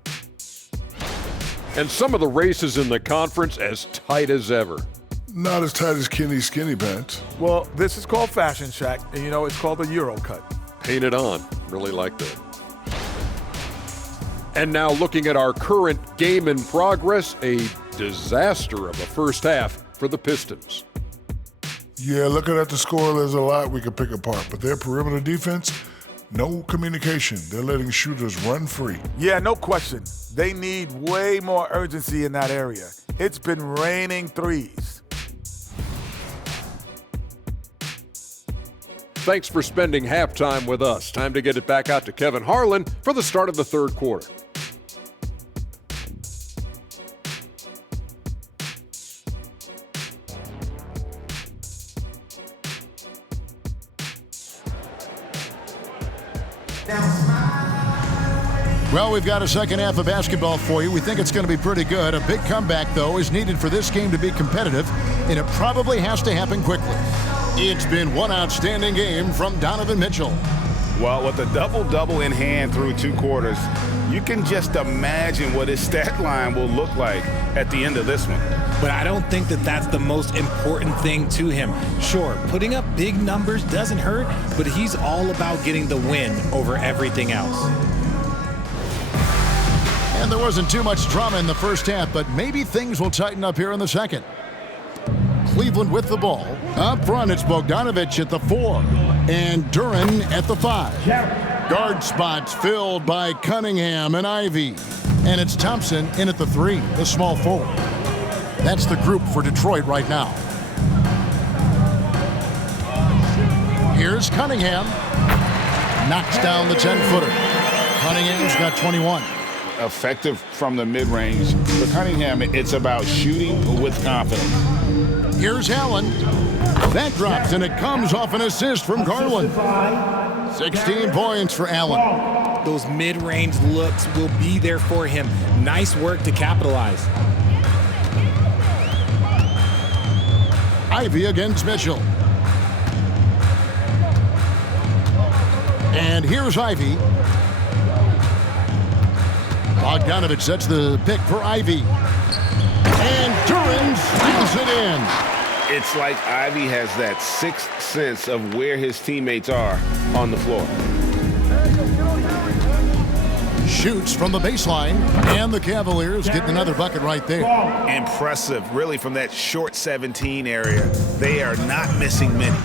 And some of the races in the conference as tight as ever. Not as tight as Kenny's skinny pants. Well, this is called Fashion Shack, and you know it's called the Euro cut. Paint it on. Really like that. And now looking at our current game in progress, a disaster of a first half for the Pistons. Yeah, looking at the score, there's a lot we could pick apart, but their perimeter defense, no communication. They're letting shooters run free. Yeah, no question. They need way more urgency in that area. It's been raining threes. Thanks for spending halftime with us. Time to get it back out to Kevin Harlan for the start of the third quarter. Well, we've got a second half of basketball for you. We think it's going to be pretty good. A big comeback, though, is needed for this game to be competitive, and it probably has to happen quickly. It's been one outstanding game from Donovan Mitchell. Well, with a double-double in hand through 2 quarters, you can just imagine what his stat line will look like at the end of this one. But I don't think that that's the most important thing to him. Sure, putting up big numbers doesn't hurt, but he's all about getting the win over everything else. And there wasn't too much drama in the first half, but maybe things will tighten up here in the second. Cleveland with the ball. Up front, it's Bogdanović at the 4 and Duren at the 5. Guard spots filled by Cunningham and Ivy. And it's Thompson in at the 3, the small forward. That's the group for Detroit right now. Here's Cunningham. Knocks down the 10-footer. Cunningham's got 21. Effective from the mid-range. For Cunningham, it's about shooting with confidence. Here's Allen. That drops, and it comes off an assist from Garland. 16 points for Allen. Those mid-range looks will be there for him. Nice work to capitalize. Ivy against Mitchell. And here's Ivy. Bogdanović sets the pick for Ivy. And Duren steals it in. It's like Ivy has that sixth sense of where his teammates are on the floor. Shoots from the baseline, and the Cavaliers getting another bucket right there. Impressive, really, from that short 17 area. They are not missing many.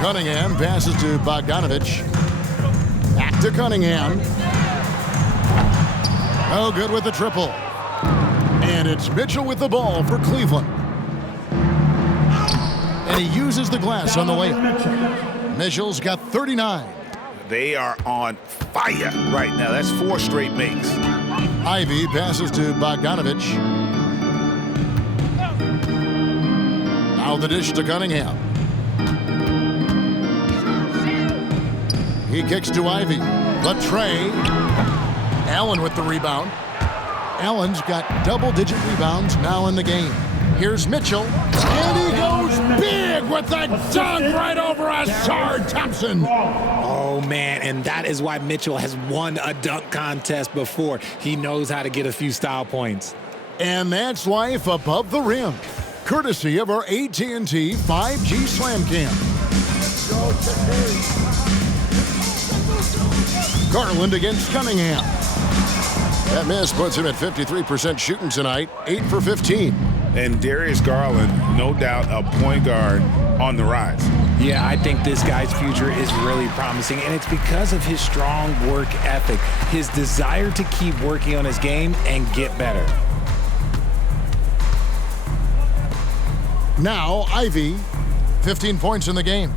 Cunningham passes to Bogdanović. Back to Cunningham. Oh, good with the triple. And it's Mitchell with the ball for Cleveland. And he uses the glass on the layup. Mitchell's got 39. They are on fire right now. That's 4 straight makes. Ivy passes to Bogdanović. Now the dish to Cunningham. He kicks to Ivy. The tray. Allen with the rebound. Allen's got double-digit rebounds now in the game. Here's Mitchell. And he goes big with that dunk right over Asar Thompson. Oh, man, and that is why Mitchell has won a dunk contest before. He knows how to get a few style points. And that's life above the rim, courtesy of our AT&T 5G Slam Cam. Garland against Cunningham. That miss puts him at 53% shooting tonight, 8 for 15. And Darius Garland, no doubt a point guard on the rise. Yeah, I think this guy's future is really promising, and it's because of his strong work ethic, his desire to keep working on his game and get better. Now, Ivy, 15 points in the game.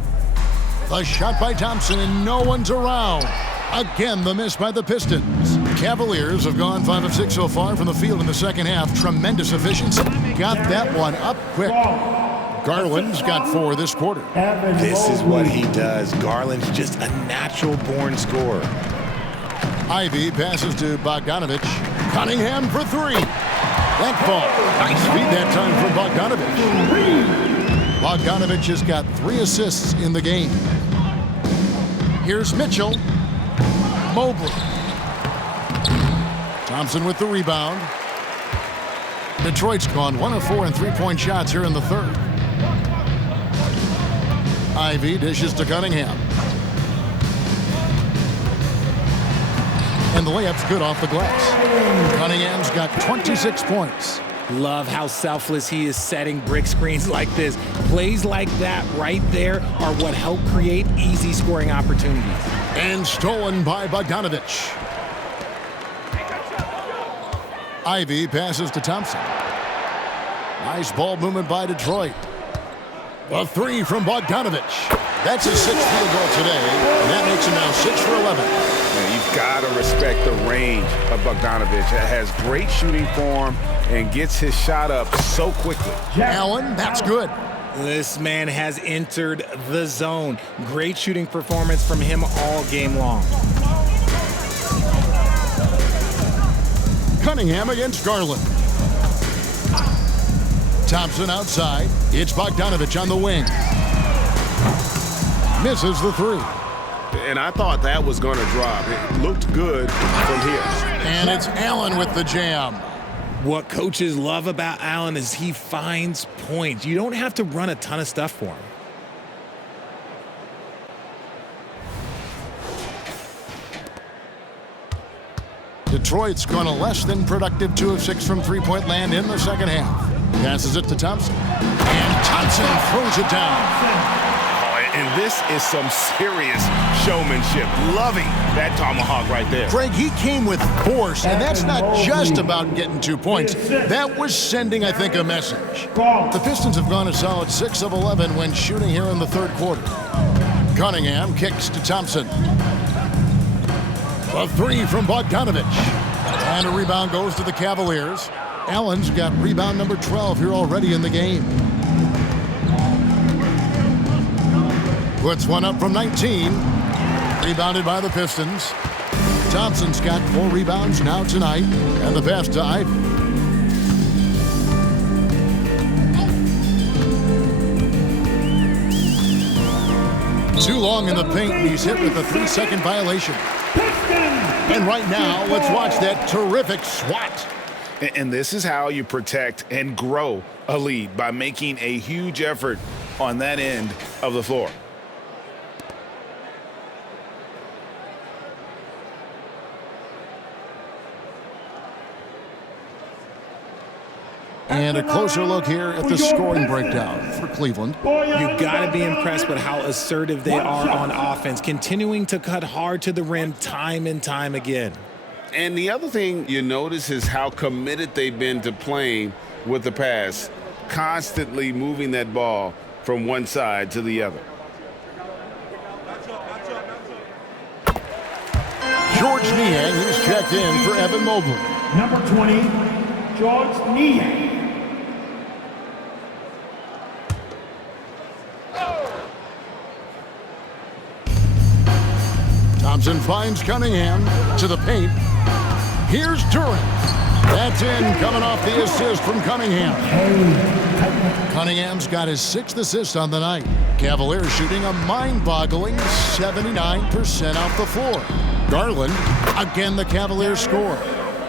The shot by Thompson, and no one's around. Again, the miss by the Pistons. Cavaliers have gone 5 of 6 so far from the field in the second half. Tremendous efficiency. Got that one up quick. Garland's got 4 this quarter. This is what he does. Garland's just a natural-born scorer. Ivy passes to Bogdanović. Cunningham for 3. That ball. Nice feed that time from Bogdanovich. Bogdanovich has got 3 assists in the game. Here's Mitchell. Mobley. Thompson with the rebound. Detroit's gone 1 of 4 in three-point shots here in the third. Ivy dishes to Cunningham. And the layup's good off the glass. Cunningham's got 26 points. Love how selfless he is setting brick screens like this. Plays like that right there are what help create easy scoring opportunities. And stolen by Bogdanovich. Ivy passes to Thompson. Nice ball movement by Detroit. A 3 from Bogdanovich. That's his 6th field goal today, and that makes him now 6 for 11. Yeah, you've got to respect the range of Bogdanovich. It has great shooting form and gets his shot up so quickly. Allen, that's good. This man has entered the zone. Great shooting performance from him all game long. Cunningham against Garland. Thompson outside. It's Bogdanovich on the wing. Misses the 3. And I thought that was going to drop. It looked good from here. And it's Allen with the jam. What coaches love about Allen is he finds points. You don't have to run a ton of stuff for him. Detroit's gone a less than productive 2 of 6 from three-point land in the second half. Passes it to Thompson. And Thompson throws it down. And this is some serious showmanship. Loving that tomahawk right there. Craig, he came with force, and that's not just about getting 2 points. That was sending, I think, a message. The Pistons have gone a solid 6 of 11 when shooting here in the third quarter. Cunningham kicks to Thompson. A 3 from Bogdanovich. And a rebound goes to the Cavaliers. Allen's got rebound number 12 here already in the game. Puts one up from 19. Rebounded by the Pistons. Thompson's got 4 rebounds now tonight. And the pass to Ivy. Too long in the paint, and he's hit with a 3-second violation. And right now, let's watch that terrific swat. And this is how you protect and grow a lead, by making a huge effort on that end of the floor. And a closer look here at the scoring breakdown for Cleveland. You got to be impressed with how assertive they are on offense, continuing to cut hard to the rim time and time again. And the other thing you notice is how committed they've been to playing with the pass, constantly moving that ball from one side to the other. George Niang is checked in for Evan Mobley. Number 20, George Niang. Thompson finds Cunningham to the paint. Here's Durant. That's in, coming off the assist from Cunningham. Cunningham's got his 6th assist on the night. Cavaliers shooting a mind-boggling 79% off the floor. Garland, again the Cavaliers score.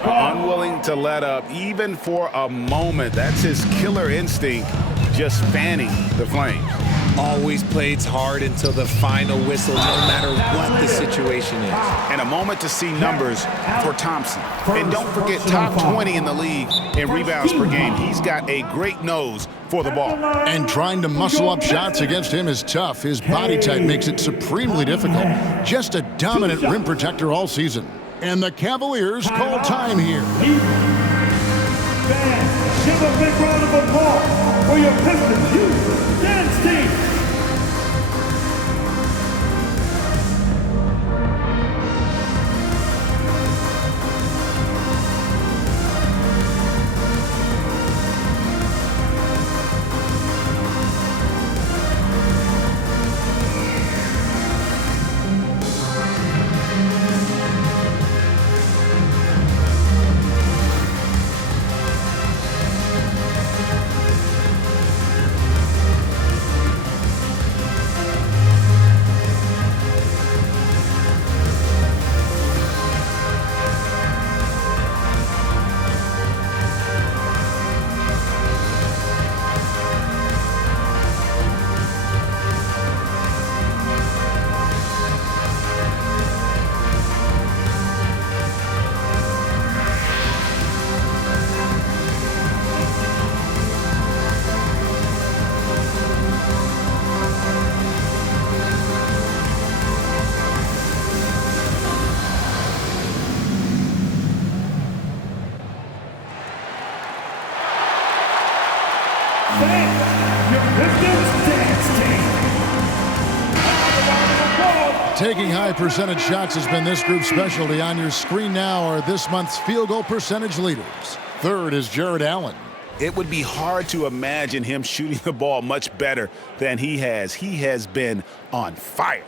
Unwilling to let up even for a moment. That's his killer instinct, just fanning the flames. Always plays hard until the final whistle, no matter what the situation is. And a moment to see numbers for Thompson. And don't forget, top 20 in the league in rebounds per game. He's got a great nose for the ball. And trying to muscle up shots against him is tough. His body type makes it supremely difficult. Just a dominant rim protector all season. And the Cavaliers call time here. Fans, give a big round of applause for your Pistons youth dance team. Taking high percentage shots has been this group's specialty. On your screen now are this month's field goal percentage leaders. Third is Jared Allen. It would be hard to imagine him shooting the ball much better than he has. He has been on fire.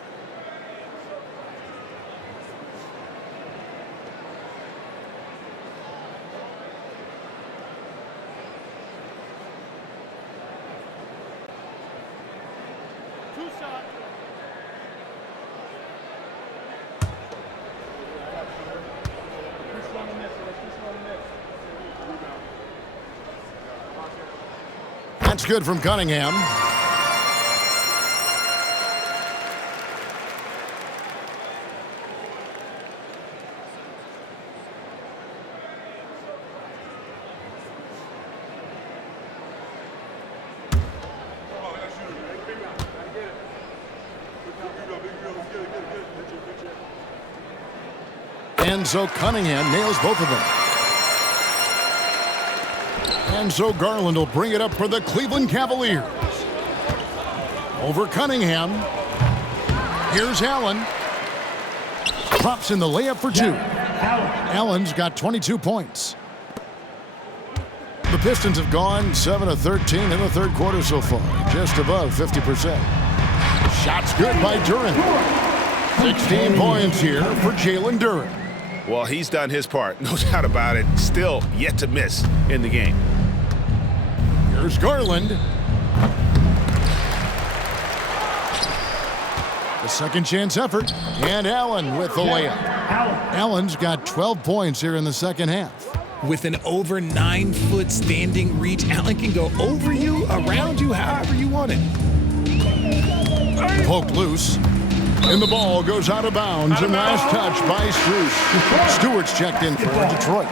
That's good from Cunningham. And so Cunningham nails both of them. And so Garland will bring it up for the Cleveland Cavaliers. Over Cunningham. Here's Allen. Drops in the layup for two. Allen's got 22 points. The Pistons have gone 7 of 13 in the third quarter so far, just above 50%. Shots good by Duren. 16 points here for Jalen Duren. Well, he's done his part, no doubt about it. Still yet to miss in the game. Here's Garland. The second chance effort. And Allen with the layup. Allen's got 12 points here in the second half. With an over 9-foot standing reach, Allen can go over you, around you, however you want it. Poked loose. And the ball goes out of bounds. And last touch by Strus. Stewart's checked in for Detroit.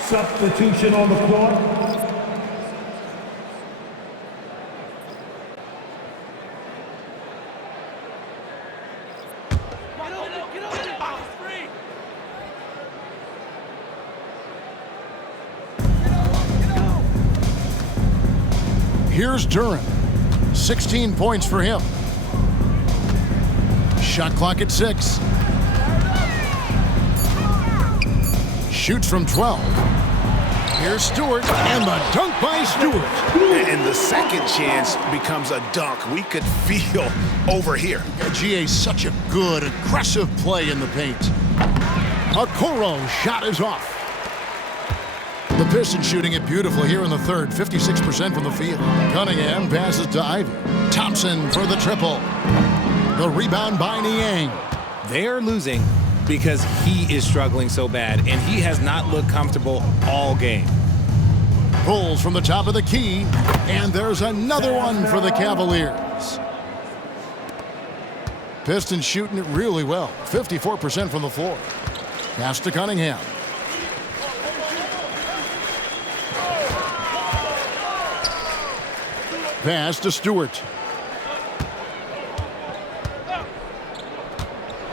Substitution on the floor. Here's Duren. 16 points for him. Shot clock at 6. Shoots from 12. Here's Stewart, and the dunk by Stewart. And the second chance becomes a dunk. We could feel over here. GA, such a good, aggressive play in the paint. Okoro shot is off. The Pistons shooting it beautifully here in the third, 56% from the field. Cunningham passes to Ivy. Thompson for the triple. The rebound by Niang. They are losing because he is struggling so bad, and he has not looked comfortable all game. Pulls from the top of the key, and there's another one for the Cavaliers. Pistons shooting it really well, 54% from the floor. Pass to Cunningham. Pass to Stewart.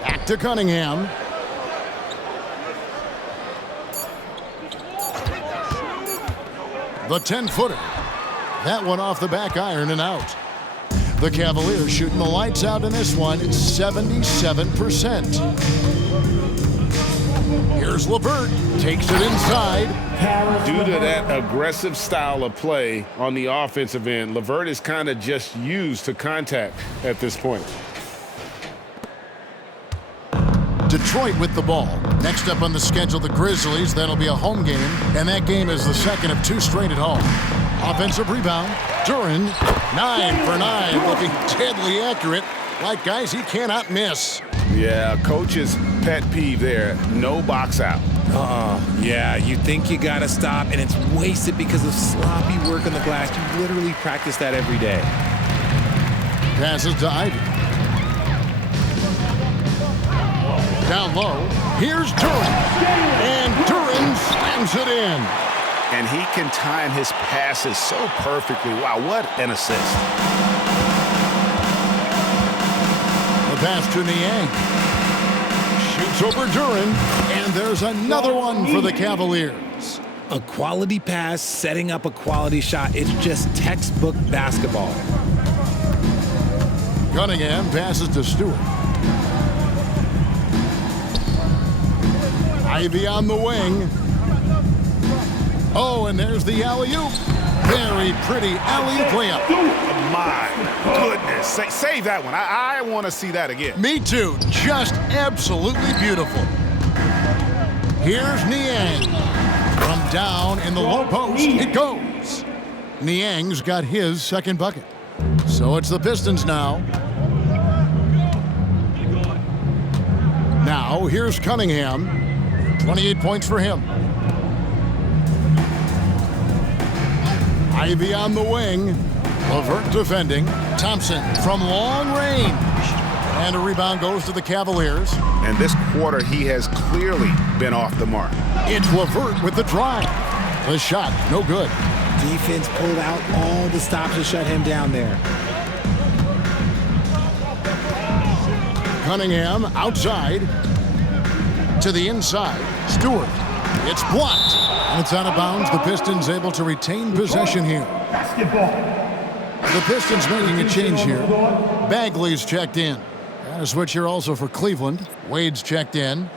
Back to Cunningham. The 10-footer. That one off the back iron and out. The Cavaliers shooting the lights out in this one. It's 77%. Here's LeVert. Takes it inside. Due to that aggressive style of play on the offensive end, LeVert is kind of just used to contact at this point. Detroit with the ball. Next up on the schedule, the Grizzlies. That'll be a home game, and that game is the second of 2 straight at home. Offensive rebound. Duren, 9 for 9, looking deadly accurate. Like guys he cannot miss. Yeah, coach's pet peeve there. No box out. Yeah, you think you got to stop, and it's wasted because of sloppy work on the glass. You literally practice that every day. Passes to Ivy. Down low. Here's Duren. And Duren slams it in. And he can time his passes so perfectly. Wow, what an assist. The pass to Niang. Shoots over Duren, and there's another one for the Cavaliers. A quality pass, setting up a quality shot. It's just textbook basketball. Cunningham passes to Stewart. Ivy on the wing. Oh, and there's the alley-oop. Very pretty alley-oop layup. My goodness. Save that one. I want to see that again. Me too. Just absolutely beautiful. Here's Niang. From down in the low post, it goes. Niang's got his second bucket. So it's the Pistons now. Now, here's Cunningham. 28 points for him. Ivy on the wing. Levert defending. Thompson from long range. And a rebound goes to the Cavaliers. And this quarter, he has clearly been off the mark. It's Levert with the drive. The shot, no good. Defense pulled out all the stops to shut him down there. Cunningham outside to the inside. Stewart. It's blocked. And it's out of bounds. The Pistons able to retain possession here. The Pistons making a change here. Bagley's checked in. And a switch here also for Cleveland. Wade's checked in.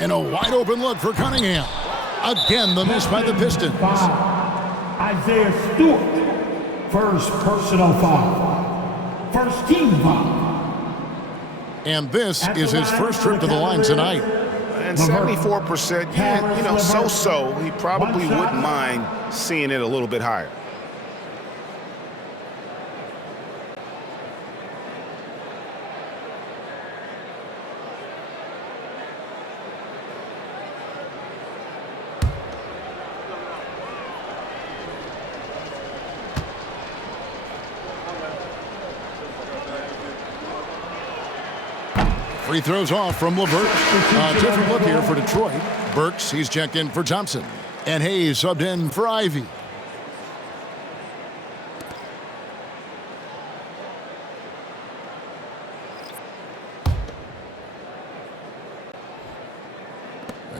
And a wide open look for Cunningham. Again, the miss by the Pistons. Isaiah Stewart. First personal foul. First team foul. And this is his first trip to the line tonight. And 74%, yeah, you know, so-so. He probably wouldn't mind seeing it a little bit higher. Free throws off from Levert. A different look here for Detroit. Burks, he's checked in for Thompson. And Hayes subbed in for Ivy.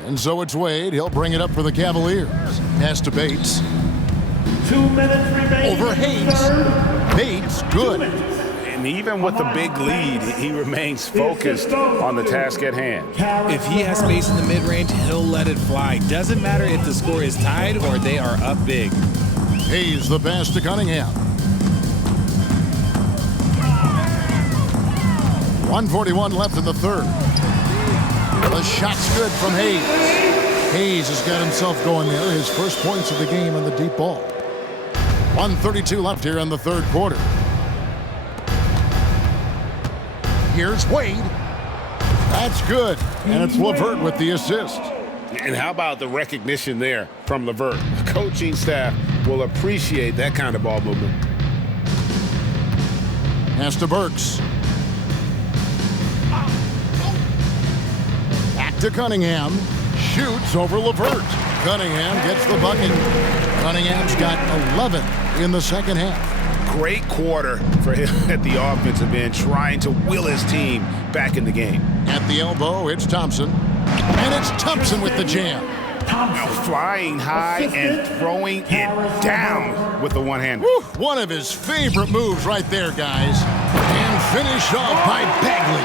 And so it's Wade. He'll bring it up for the Cavaliers. Pass to Bates. 2 minutes remaining. Over Hayes. Bates, good. And even with the big lead, he remains focused on the task at hand. If he has space in the mid-range, he'll let it fly. Doesn't matter if the score is tied or they are up big. Hayes the pass to Cunningham. 1:41 left in the third. The shot's good from Hayes. Hayes has got himself going there. His first points of the game on the deep ball. 1:32 left here in the third quarter. Here's Wade. That's good. And it's Levert with the assist. And how about the recognition there from Levert? The coaching staff will appreciate that kind of ball movement. Pass to Burks. Back to Cunningham. Shoots over Levert. Cunningham gets the bucket. Cunningham's got 11 in the second half. Great quarter for him at the offensive end, trying to will his team back in the game. At the elbow, it's Thompson. And it's Thompson with the jam. Now flying high and throwing it down with the one-hander. One of his favorite moves right there, guys. And finished off by Bagley.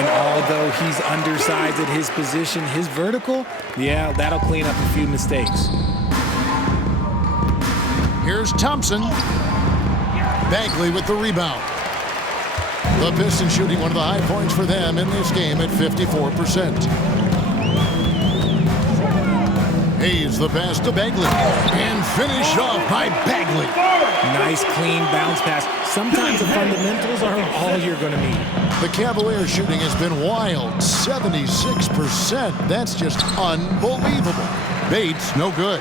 And although he's undersized at his position, his vertical, yeah, that'll clean up a few mistakes. Here's Thompson. Bagley with the rebound. The Pistons shooting one of the high points for them in this game at 54%. Hayes the pass to Bagley. And finish off by Bagley. Nice clean bounce pass. Sometimes the fundamentals are all you're going to need. The Cavaliers shooting has been wild. 76%. That's just unbelievable. Bates, no good.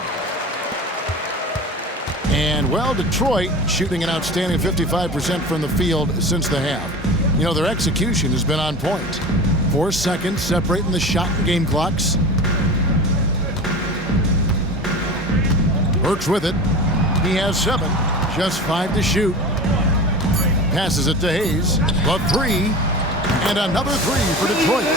And, well, Detroit shooting an outstanding 55% from the field since the half. You know, their execution has been on point. 4 seconds separating the shot and game clocks. Burks with it. He has 7. Just 5 to shoot. Passes it to Hayes. The 3. And another 3 for Detroit.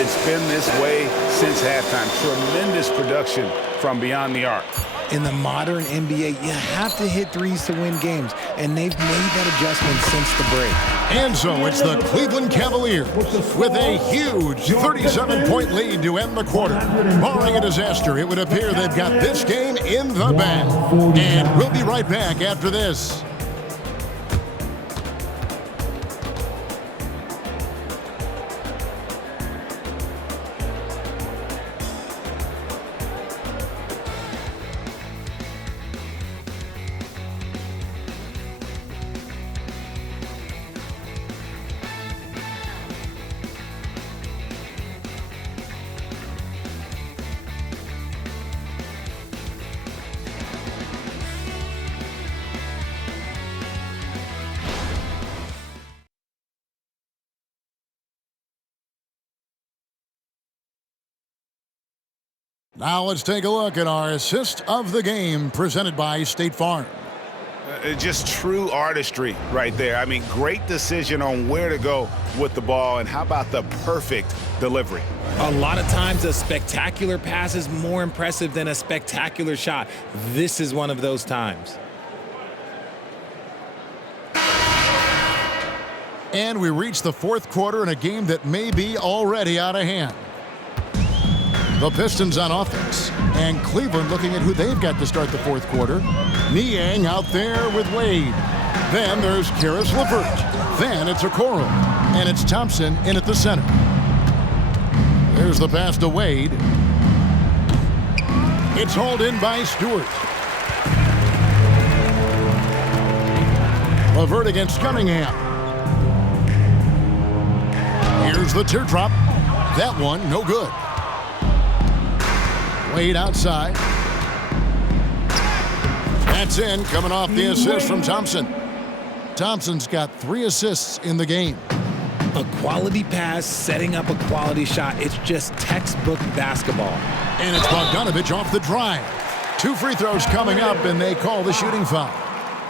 It's been this way since halftime. Tremendous production from beyond the arc. In the modern NBA, you have to hit threes to win games, and they've made that adjustment since the break. And so it's the Cleveland Cavaliers with a huge 37-point lead to end the quarter. Barring a disaster, it would appear they've got this game in the bag. And we'll be right back after this. Now let's take a look at our assist of the game presented by State Farm. Just true artistry right there. I mean, great decision on where to go with the ball, and how about the perfect delivery? A lot of times a spectacular pass is more impressive than a spectacular shot. This is one of those times. And we reach the fourth quarter in a game that may be already out of hand. The Pistons on offense, and Cleveland looking at who they've got to start the fourth quarter. Niang out there with Wade. Then there's Karis LeVert. Then it's Okoro, and it's Thompson in at the center. There's the pass to Wade. It's hauled in by Stewart. LeVert against Cunningham. Here's the teardrop. That one, no good. Wade outside. That's in, coming off the assist from Thompson. Thompson's got 3 assists in the game. A quality pass, setting up a quality shot. It's just textbook basketball. And it's Bogdanovich off the drive. 2 free throws coming up, and they call the shooting foul.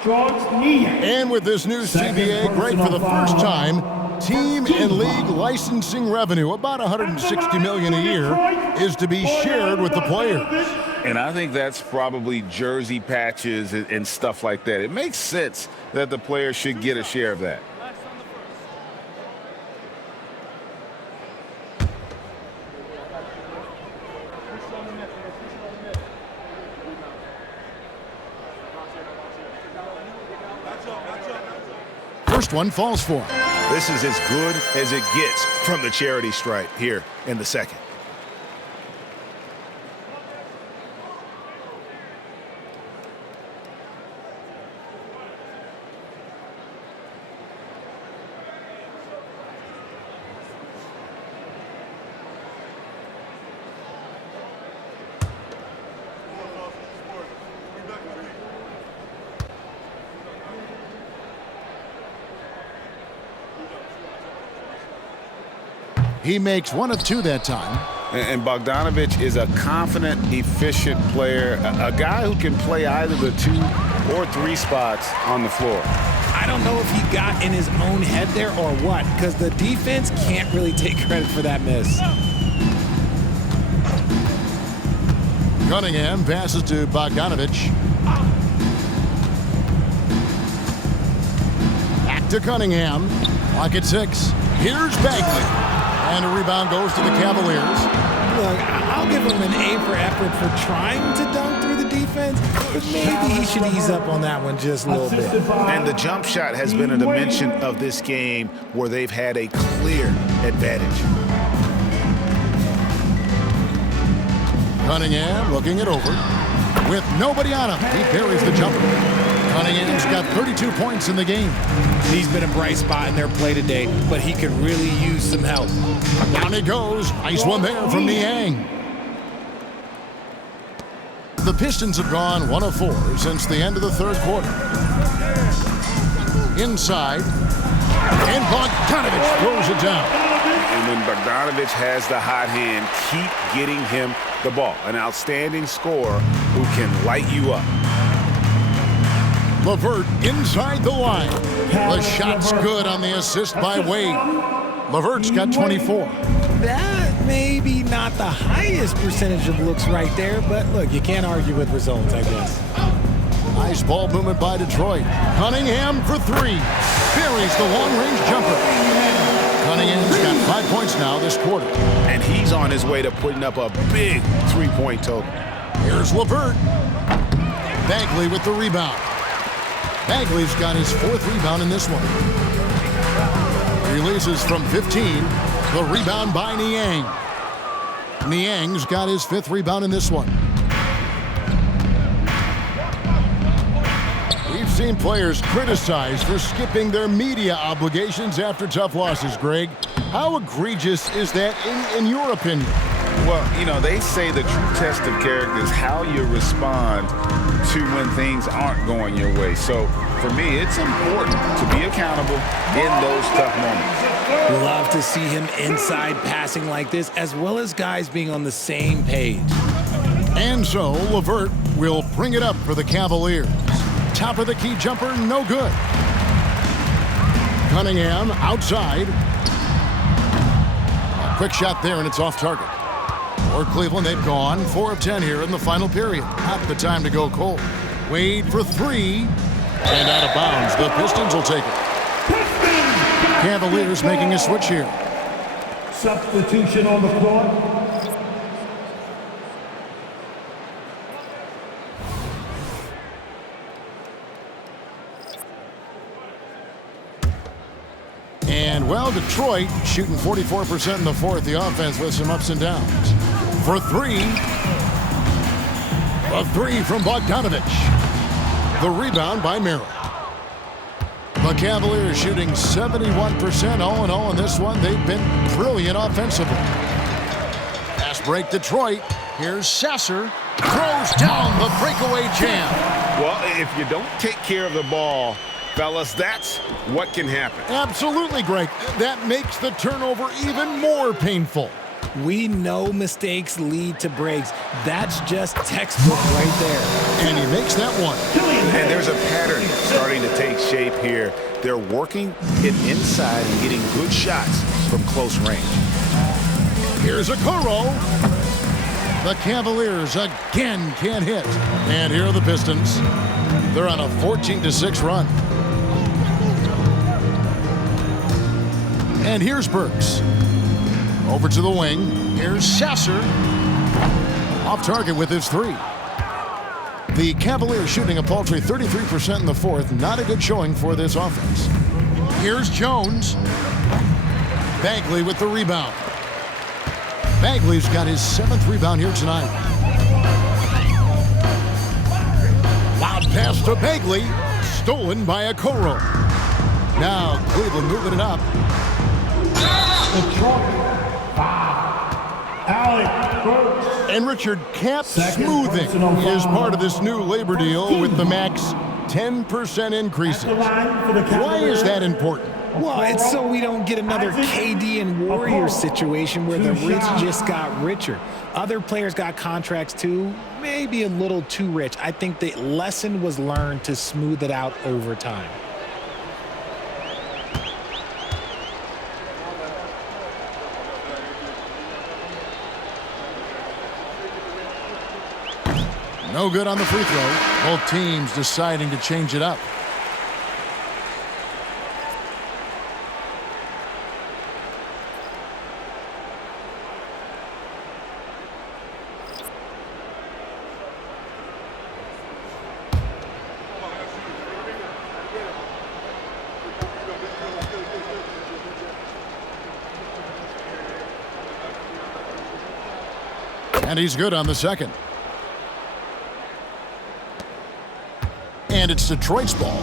And with this new CBA, great for the first time, team and league licensing revenue, about $160 million a year, is to be shared with the players. And I think that's probably jersey patches and stuff like that. It makes sense that the players should get a share of that. First one falls for him. This is as good as it gets from the charity stripe here in the second. He makes 1 of 2 that time. And Bogdanovich is a confident, efficient player, a guy who can play either the 2 or 3 spots on the floor. I don't know if he got in his own head there or what, because the defense can't really take credit for that miss. Cunningham passes to Bogdanovich. Back to Cunningham. Clock at 6. Here's Bagley. And a rebound goes to the Cavaliers. Look, I'll give him an A for effort for trying to dunk through the defense, but maybe he should ease up on that one just a little bit. And the jump shot has been a dimension of this game where they've had a clear advantage. Cunningham looking it over. With nobody on him, he buries the jumper. Cunningham's got 32 points in the game. He's been a bright spot in their play today, but he could really use some help. Down he goes. Nice one there from Niang. The Pistons have gone 1 of 4 since the end of the third quarter. Inside. And Bogdanovich throws it down. And when Bogdanovich has the hot hand, keep getting him the ball. An outstanding scorer who can light you up. LeVert inside the line. The shot's good on the assist by Wade. LeVert's got 24. That may be not the highest percentage of looks right there, but look, you can't argue with results, I guess. Nice ball movement by Detroit. Cunningham for three. Buries the long-range jumper. Cunningham's got 5 points now this quarter. And he's on his way to putting up a big three-point total. Here's LeVert. Bagley with the rebound. Bagley's got his 4th rebound in this one. Releases from 15. The rebound by Niang. Niang's got his 5th rebound in this one. We've seen players criticized for skipping their media obligations after tough losses, Greg. How egregious is that in your opinion? Well, you know, they say the true test of character is how you respond to when things aren't going your way. So, for me, it's important to be accountable in those tough moments. Love to see him inside passing like this, as well as guys being on the same page. And so, LeVert will bring it up for the Cavaliers. Top of the key jumper, no good. Cunningham outside. A quick shot there, and it's off target. For Cleveland, they've gone 4 of 10 here in the final period. Not the time to go cold. Wade for three. And out of bounds. The Pistons will take it. Cavaliers making a switch here. Substitution on the floor. And, well, Detroit shooting 44% in the fourth. The offense with some ups and downs. For three. A three from Bogdanovich. The rebound by Merrill. The Cavaliers shooting 71% all in all in this one. They've been brilliant offensively. Pass break Detroit. Here's Sasser. Throws down the breakaway jam. Well, if you don't take care of the ball, fellas, that's what can happen. Absolutely, Greg. That makes the turnover even more painful. We know mistakes lead to breaks. That's just textbook right there. And he makes that one. And there's a pattern starting to take shape here. They're working it inside and getting good shots from close range. Here's Okoro. The Cavaliers again can't hit. And here are the Pistons. They're on a 14-6 run. And here's Burks. Over to the wing. Here's Sasser. Off target with his three. The Cavaliers shooting a paltry 33% in the fourth. Not a good showing for this offense. Here's Jones. Bagley with the rebound. Bagley's got his 7th rebound here tonight. Loud pass to Bagley. Stolen by Okoro. Now Cleveland moving it up. And Richard, cap smoothing is part of this new labor deal with the max 10% increases. Why is that important? Well, it's so we don't get another KD and Warriors situation where the rich just got richer. Other players got contracts too, maybe a little too rich. I think the lesson was learned to smooth it out over time. No good on the free throw. Both teams deciding to change it up. And he's good on the second. And it's Detroit's ball.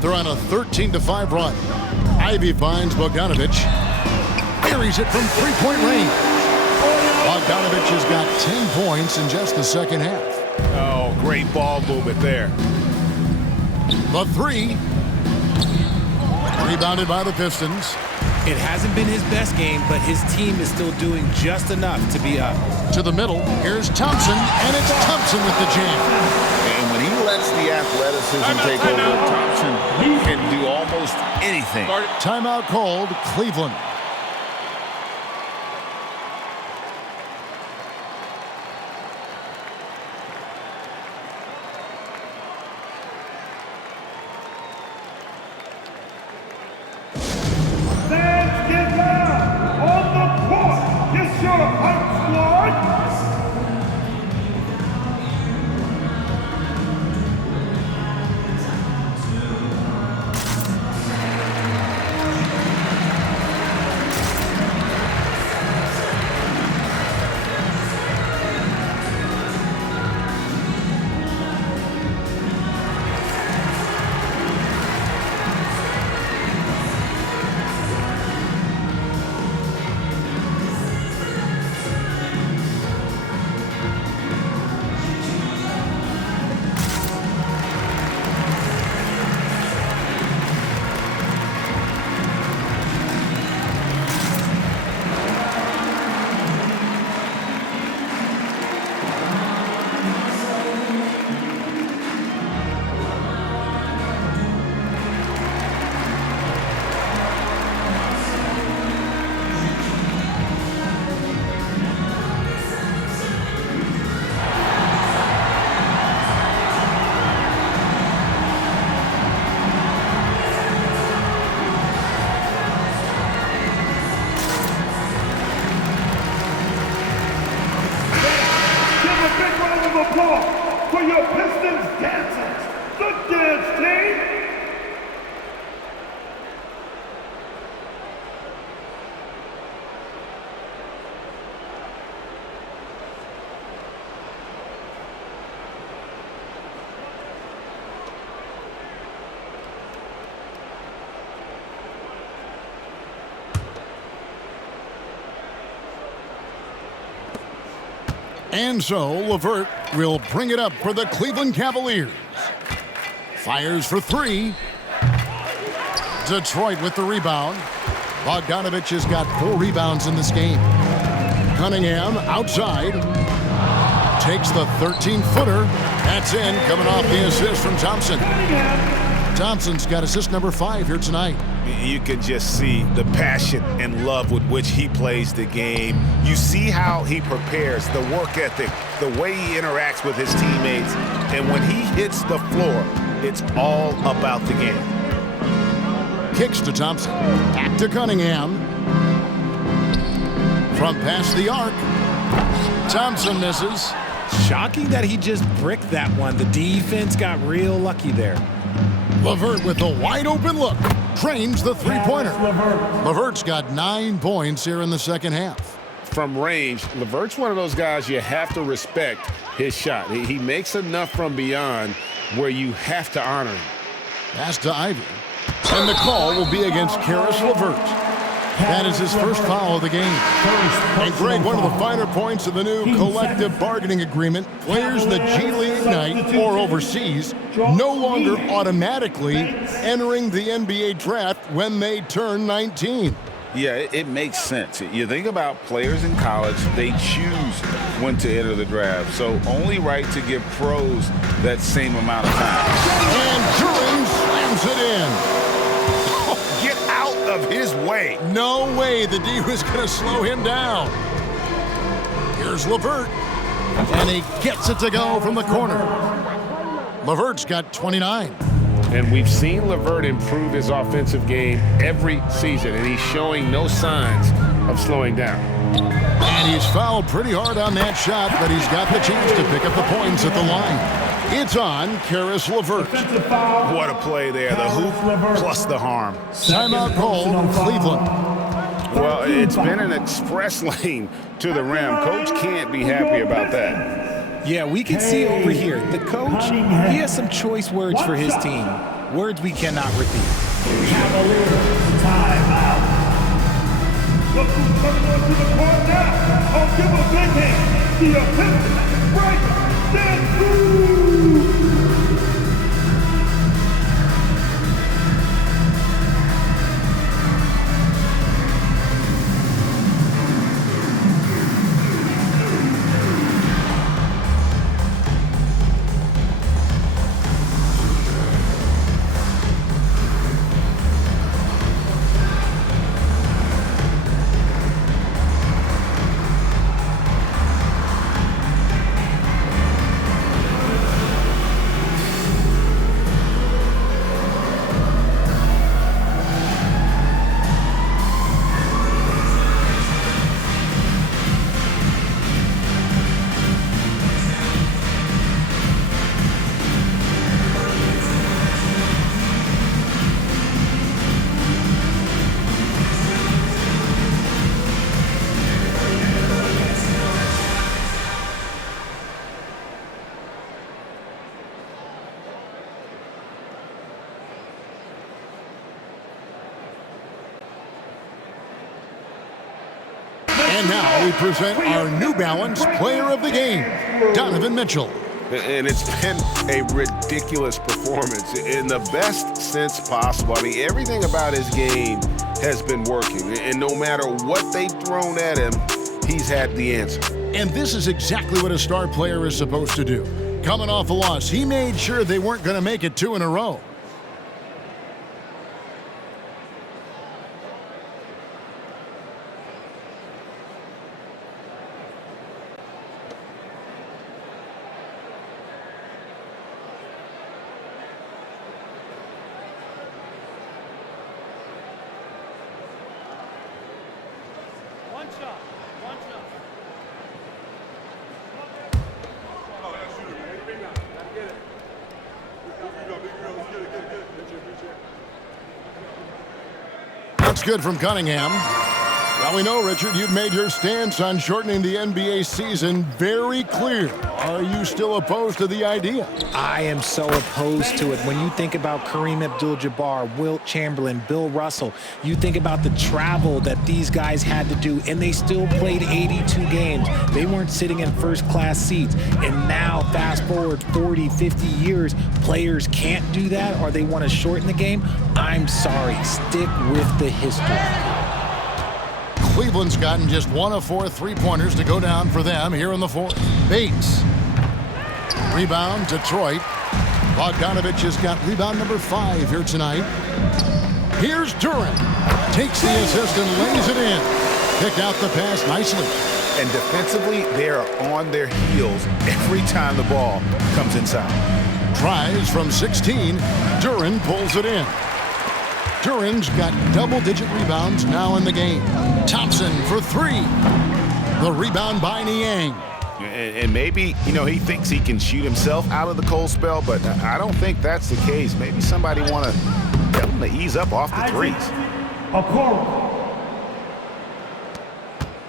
They're on a 13-5 run. Ivy finds Bogdanovich. Buries it from three-point range. Bogdanovich has got 10 points in just the second half. Oh, great ball movement there. The three. Rebounded by the Pistons. It hasn't been his best game, but his team is still doing just enough to be up. To the middle. Here's Thompson, and it's Thompson with the jam. And when he lets the athleticism take over, Thompson can do almost anything. Timeout called Cleveland. your Pistons dancers, the dance team. And so LeVert will bring it up for the Cleveland Cavaliers. Fires for three. Detroit with the rebound. Bogdanovich has got 4 rebounds in this game. Cunningham outside. Takes the 13-footer. That's in, coming off the assist from Thompson. Thompson's got assist number 5 here tonight. You can just see the passion and love with which he plays the game. You see how he prepares, the work ethic, the way he interacts with his teammates. And when he hits the floor, it's all about the game. Kicks to Thompson. Back to Cunningham. From past the arc. Thompson misses. Shocking that he just bricked that one. The defense got real lucky there. LeVert with a wide-open look. Trains the three-pointer. LeVert's got 9 points here in the second half. From range, LeVert's one of those guys you have to respect his shot. He makes enough from beyond where you have to honor him. Pass to Ivy. And the call will be against Caris LeVert. That is his first foul of the game. And Greg, one of the finer points of the new collective bargaining agreement, players in the G League Ignite or overseas no longer automatically entering the NBA draft when they turn 19. Yeah, it makes sense. You think about players in college, they choose when to enter the draft. So only right to give pros that same amount of time. And Duran slams it in. Get out of his way. No way the D was going to slow him down. Here's LeVert. And he gets it to go from the corner. LeVert's got 29. And we've seen LeVert improve his offensive game every season, and he's showing no signs of slowing down. And he's fouled pretty hard on that shot, but he's got the chance to pick up the points at the line. It's on Caris LeVert. What a play there. The hoop plus the harm. Timeout call Cleveland. Well, it's been an express lane to the rim. Coach can't be happy about that. Yeah, we can see over here. The coach, he has some choice words for his team. Words we cannot repeat. Cavaliers, timeout. Look who's coming onto the court now. Oh, give a big hand. The Pistons break that through. And now we present our New Balance Player of the Game, Donovan Mitchell. And it's been a ridiculous performance in the best sense possible. I mean, everything about his game has been working. And no matter what they've thrown at him, he's had the answer. And this is exactly what a star player is supposed to do. Coming off a loss, he made sure they weren't going to make it 2 in a row. good from Cunningham. Well, we know, Richard, you've made your stance on shortening the NBA season very clear. Are you still opposed to the idea? I am so opposed to it. When you think about Kareem Abdul-Jabbar, Wilt Chamberlain, Bill Russell, you think about the travel that these guys had to do, and they still played 82 games. They weren't sitting in first-class seats. And now, fast forward 40, 50 years, players can't do that, or they want to shorten the game. I'm sorry. Stick with the history. Cleveland's gotten just 1 of 4 three-pointers to go down for them here in the fourth. Bates. Rebound, Detroit. Bogdanovich has got rebound number 5 here tonight. Here's Duran. Takes the assist and lays it in. Picked out the pass nicely. And defensively, they are on their heels every time the ball comes inside. Tries from 16. Duran pulls it in. Duran's got double-digit rebounds now in the game. Thompson for 3. The rebound by Niang. And maybe, he thinks he can shoot himself out of the cold spell, but I don't think that's the case. Maybe somebody want to tell him to ease up off the threes.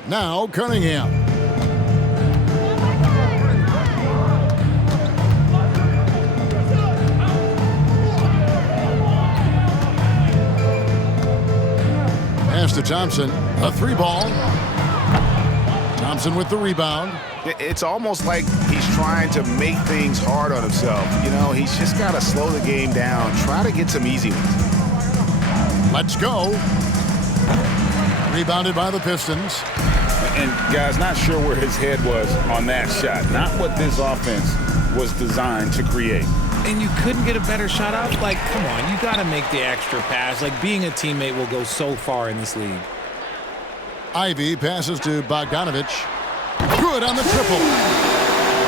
Now Cunningham. Pass to Thompson. A 3-ball. Thompson with the rebound. It's almost like he's trying to make things hard on himself. He's just got to slow the game down. Try to get some easy ones. Let's go. Rebounded by the Pistons. And, guys, not sure where his head was on that shot. Not what this offense was designed to create. And you couldn't get a better shot out? Like, come on, you got to make the extra pass. Like, being a teammate will go so far in this league. Ivy passes to Bogdanovich. Good on the triple.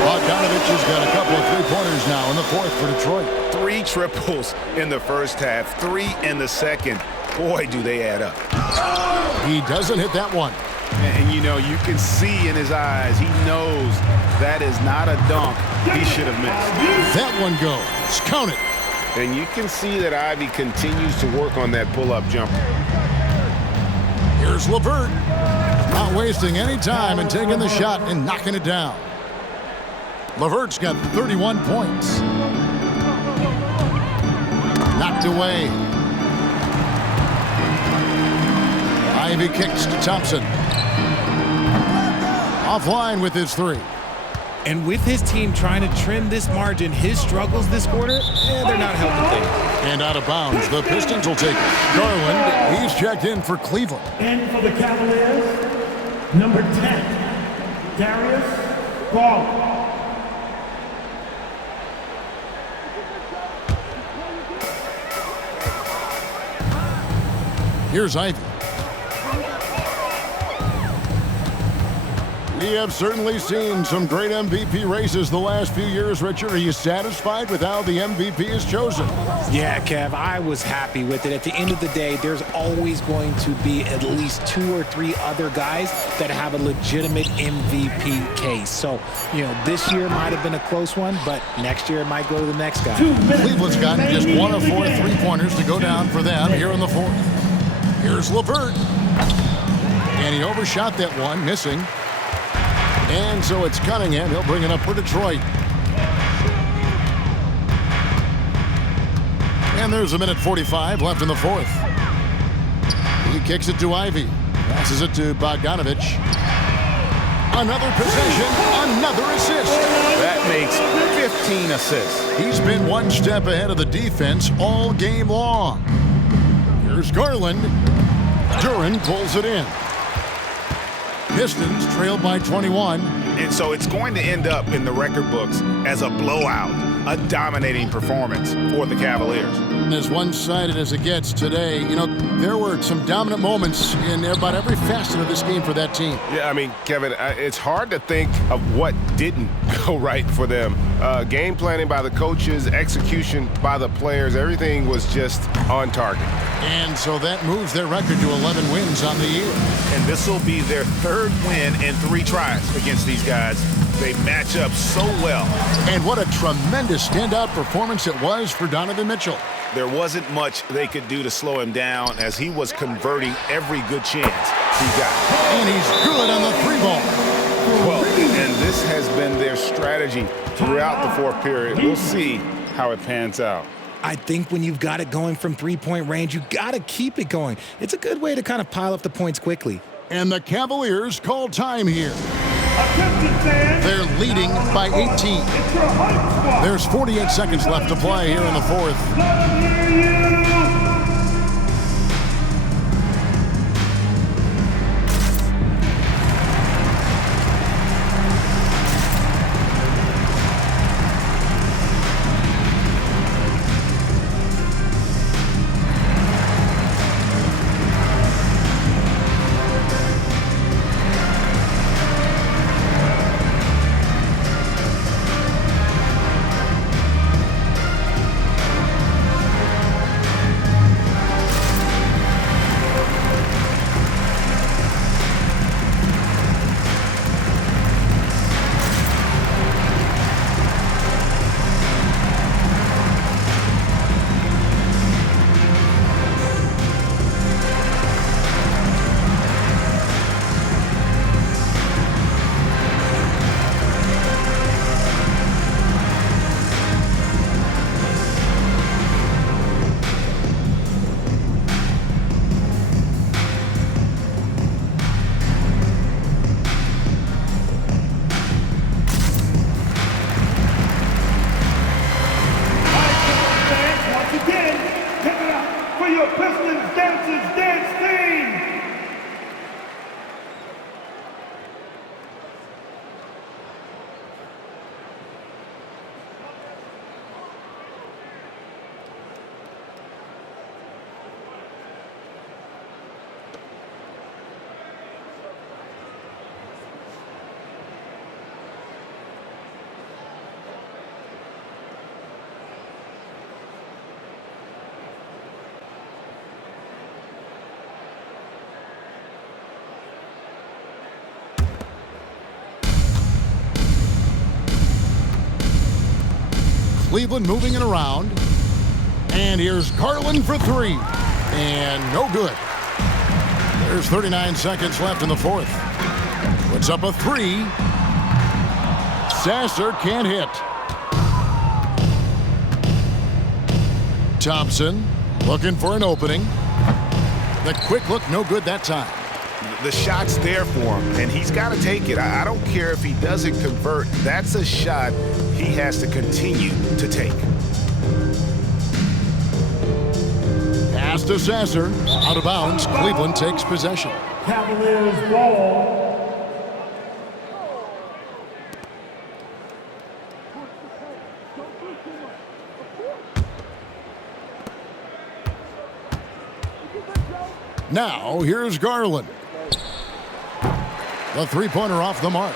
Bogdanovich has got a couple of three-pointers now in the fourth for Detroit. 3 triples in the first half, 3 in the second. Boy, do they add up. He doesn't hit that one. And you can see in his eyes, he knows that is not a dunk he should have missed. That one goes. Count it. And you can see that Ivy continues to work on that pull-up jumper. Here's LeVert. Not wasting any time and taking the shot and knocking it down. LeVert's got 31 points. Knocked away. Ivy kicks to Thompson. Offline with his 3. And with his team trying to trim this margin, his struggles this quarter, they're not helping things. And out of bounds, the Pistons will take it. Garland, he's checked in for Cleveland. And for the Cavaliers, number 10, Darius, Garland. Here's Ivy. We have certainly seen some great MVP races the last few years, Richard. Are you satisfied with how the MVP is chosen? Yeah, Kev, I was happy with it. At the end of the day, there's always going to be at least 2 or 3 other guys that have a legitimate MVP case. So, this year might have been a close one, but next year it might go to the next guy. Cleveland's gotten just 1 of 4 three-pointers to go down for them here in the fourth. Here's LeVert. And he overshot that one, missing. And so it's Cunningham. He'll bring it up for Detroit. And there's 1:45 left in the fourth. He kicks it to Ivy. Passes it to Bogdanovich. Another possession, another assist. That makes 15 assists. He's been one step ahead of the defense all game long. Here's Garland. Duran pulls it in. Pistons trailed by 21. And so it's going to end up in the record books as a blowout, a dominating performance for the Cavaliers. As one-sided as it gets today, there were some dominant moments in about every facet of this game for that team. Yeah, Kevin, it's hard to think of what didn't go right for them. Game planning by the coaches, execution by the players, everything was just on target. And so that moves their record to 11 wins on the year. And this will be their 3rd win in 3 tries against these guys. They match up so well. And what a tremendous standout performance it was for Donovan Mitchell. there wasn't much they could do to slow him down as he was converting every good chance he got. And he's good on the 3-ball. Well, and this has been their strategy throughout the fourth period. We'll see how it pans out. I think when you've got it going from three-point range, you got to keep it going. It's a good way to kind of pile up the points quickly. And the Cavaliers call time here. They're leading by 18. There's 48 seconds left to play here in the fourth. Pistons Dances Dance Team! Cleveland moving it around. And here's Garland for three. And no good. There's 39 seconds left in the fourth. Puts up a three. Sasser can't hit. Thompson looking for an opening. The quick look, no good that time. The shot's there for him, and he's got to take it. I don't care if he doesn't convert. That's a shot he has to continue to take. Pass to Sasser. Out of bounds. Cleveland takes possession. Cavaliers ball. Now, here's Garland. The three-pointer off the mark.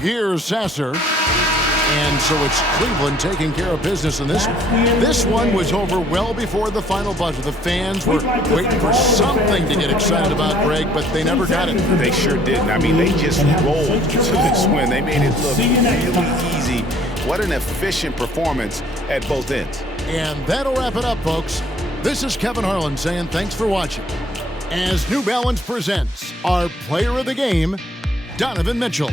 Here's Sasser. And so it's Cleveland taking care of business in this one. This one was over well before the final buzzer. The fans were waiting for something to get excited about, Greg, but they never got it. They sure didn't. I mean, they just rolled to this win. They made it look really easy. What an efficient performance at both ends. And that'll wrap it up, folks. This is Kevin Harlan saying thanks for watching. As New Balance presents our player of the game, Donovan Mitchell.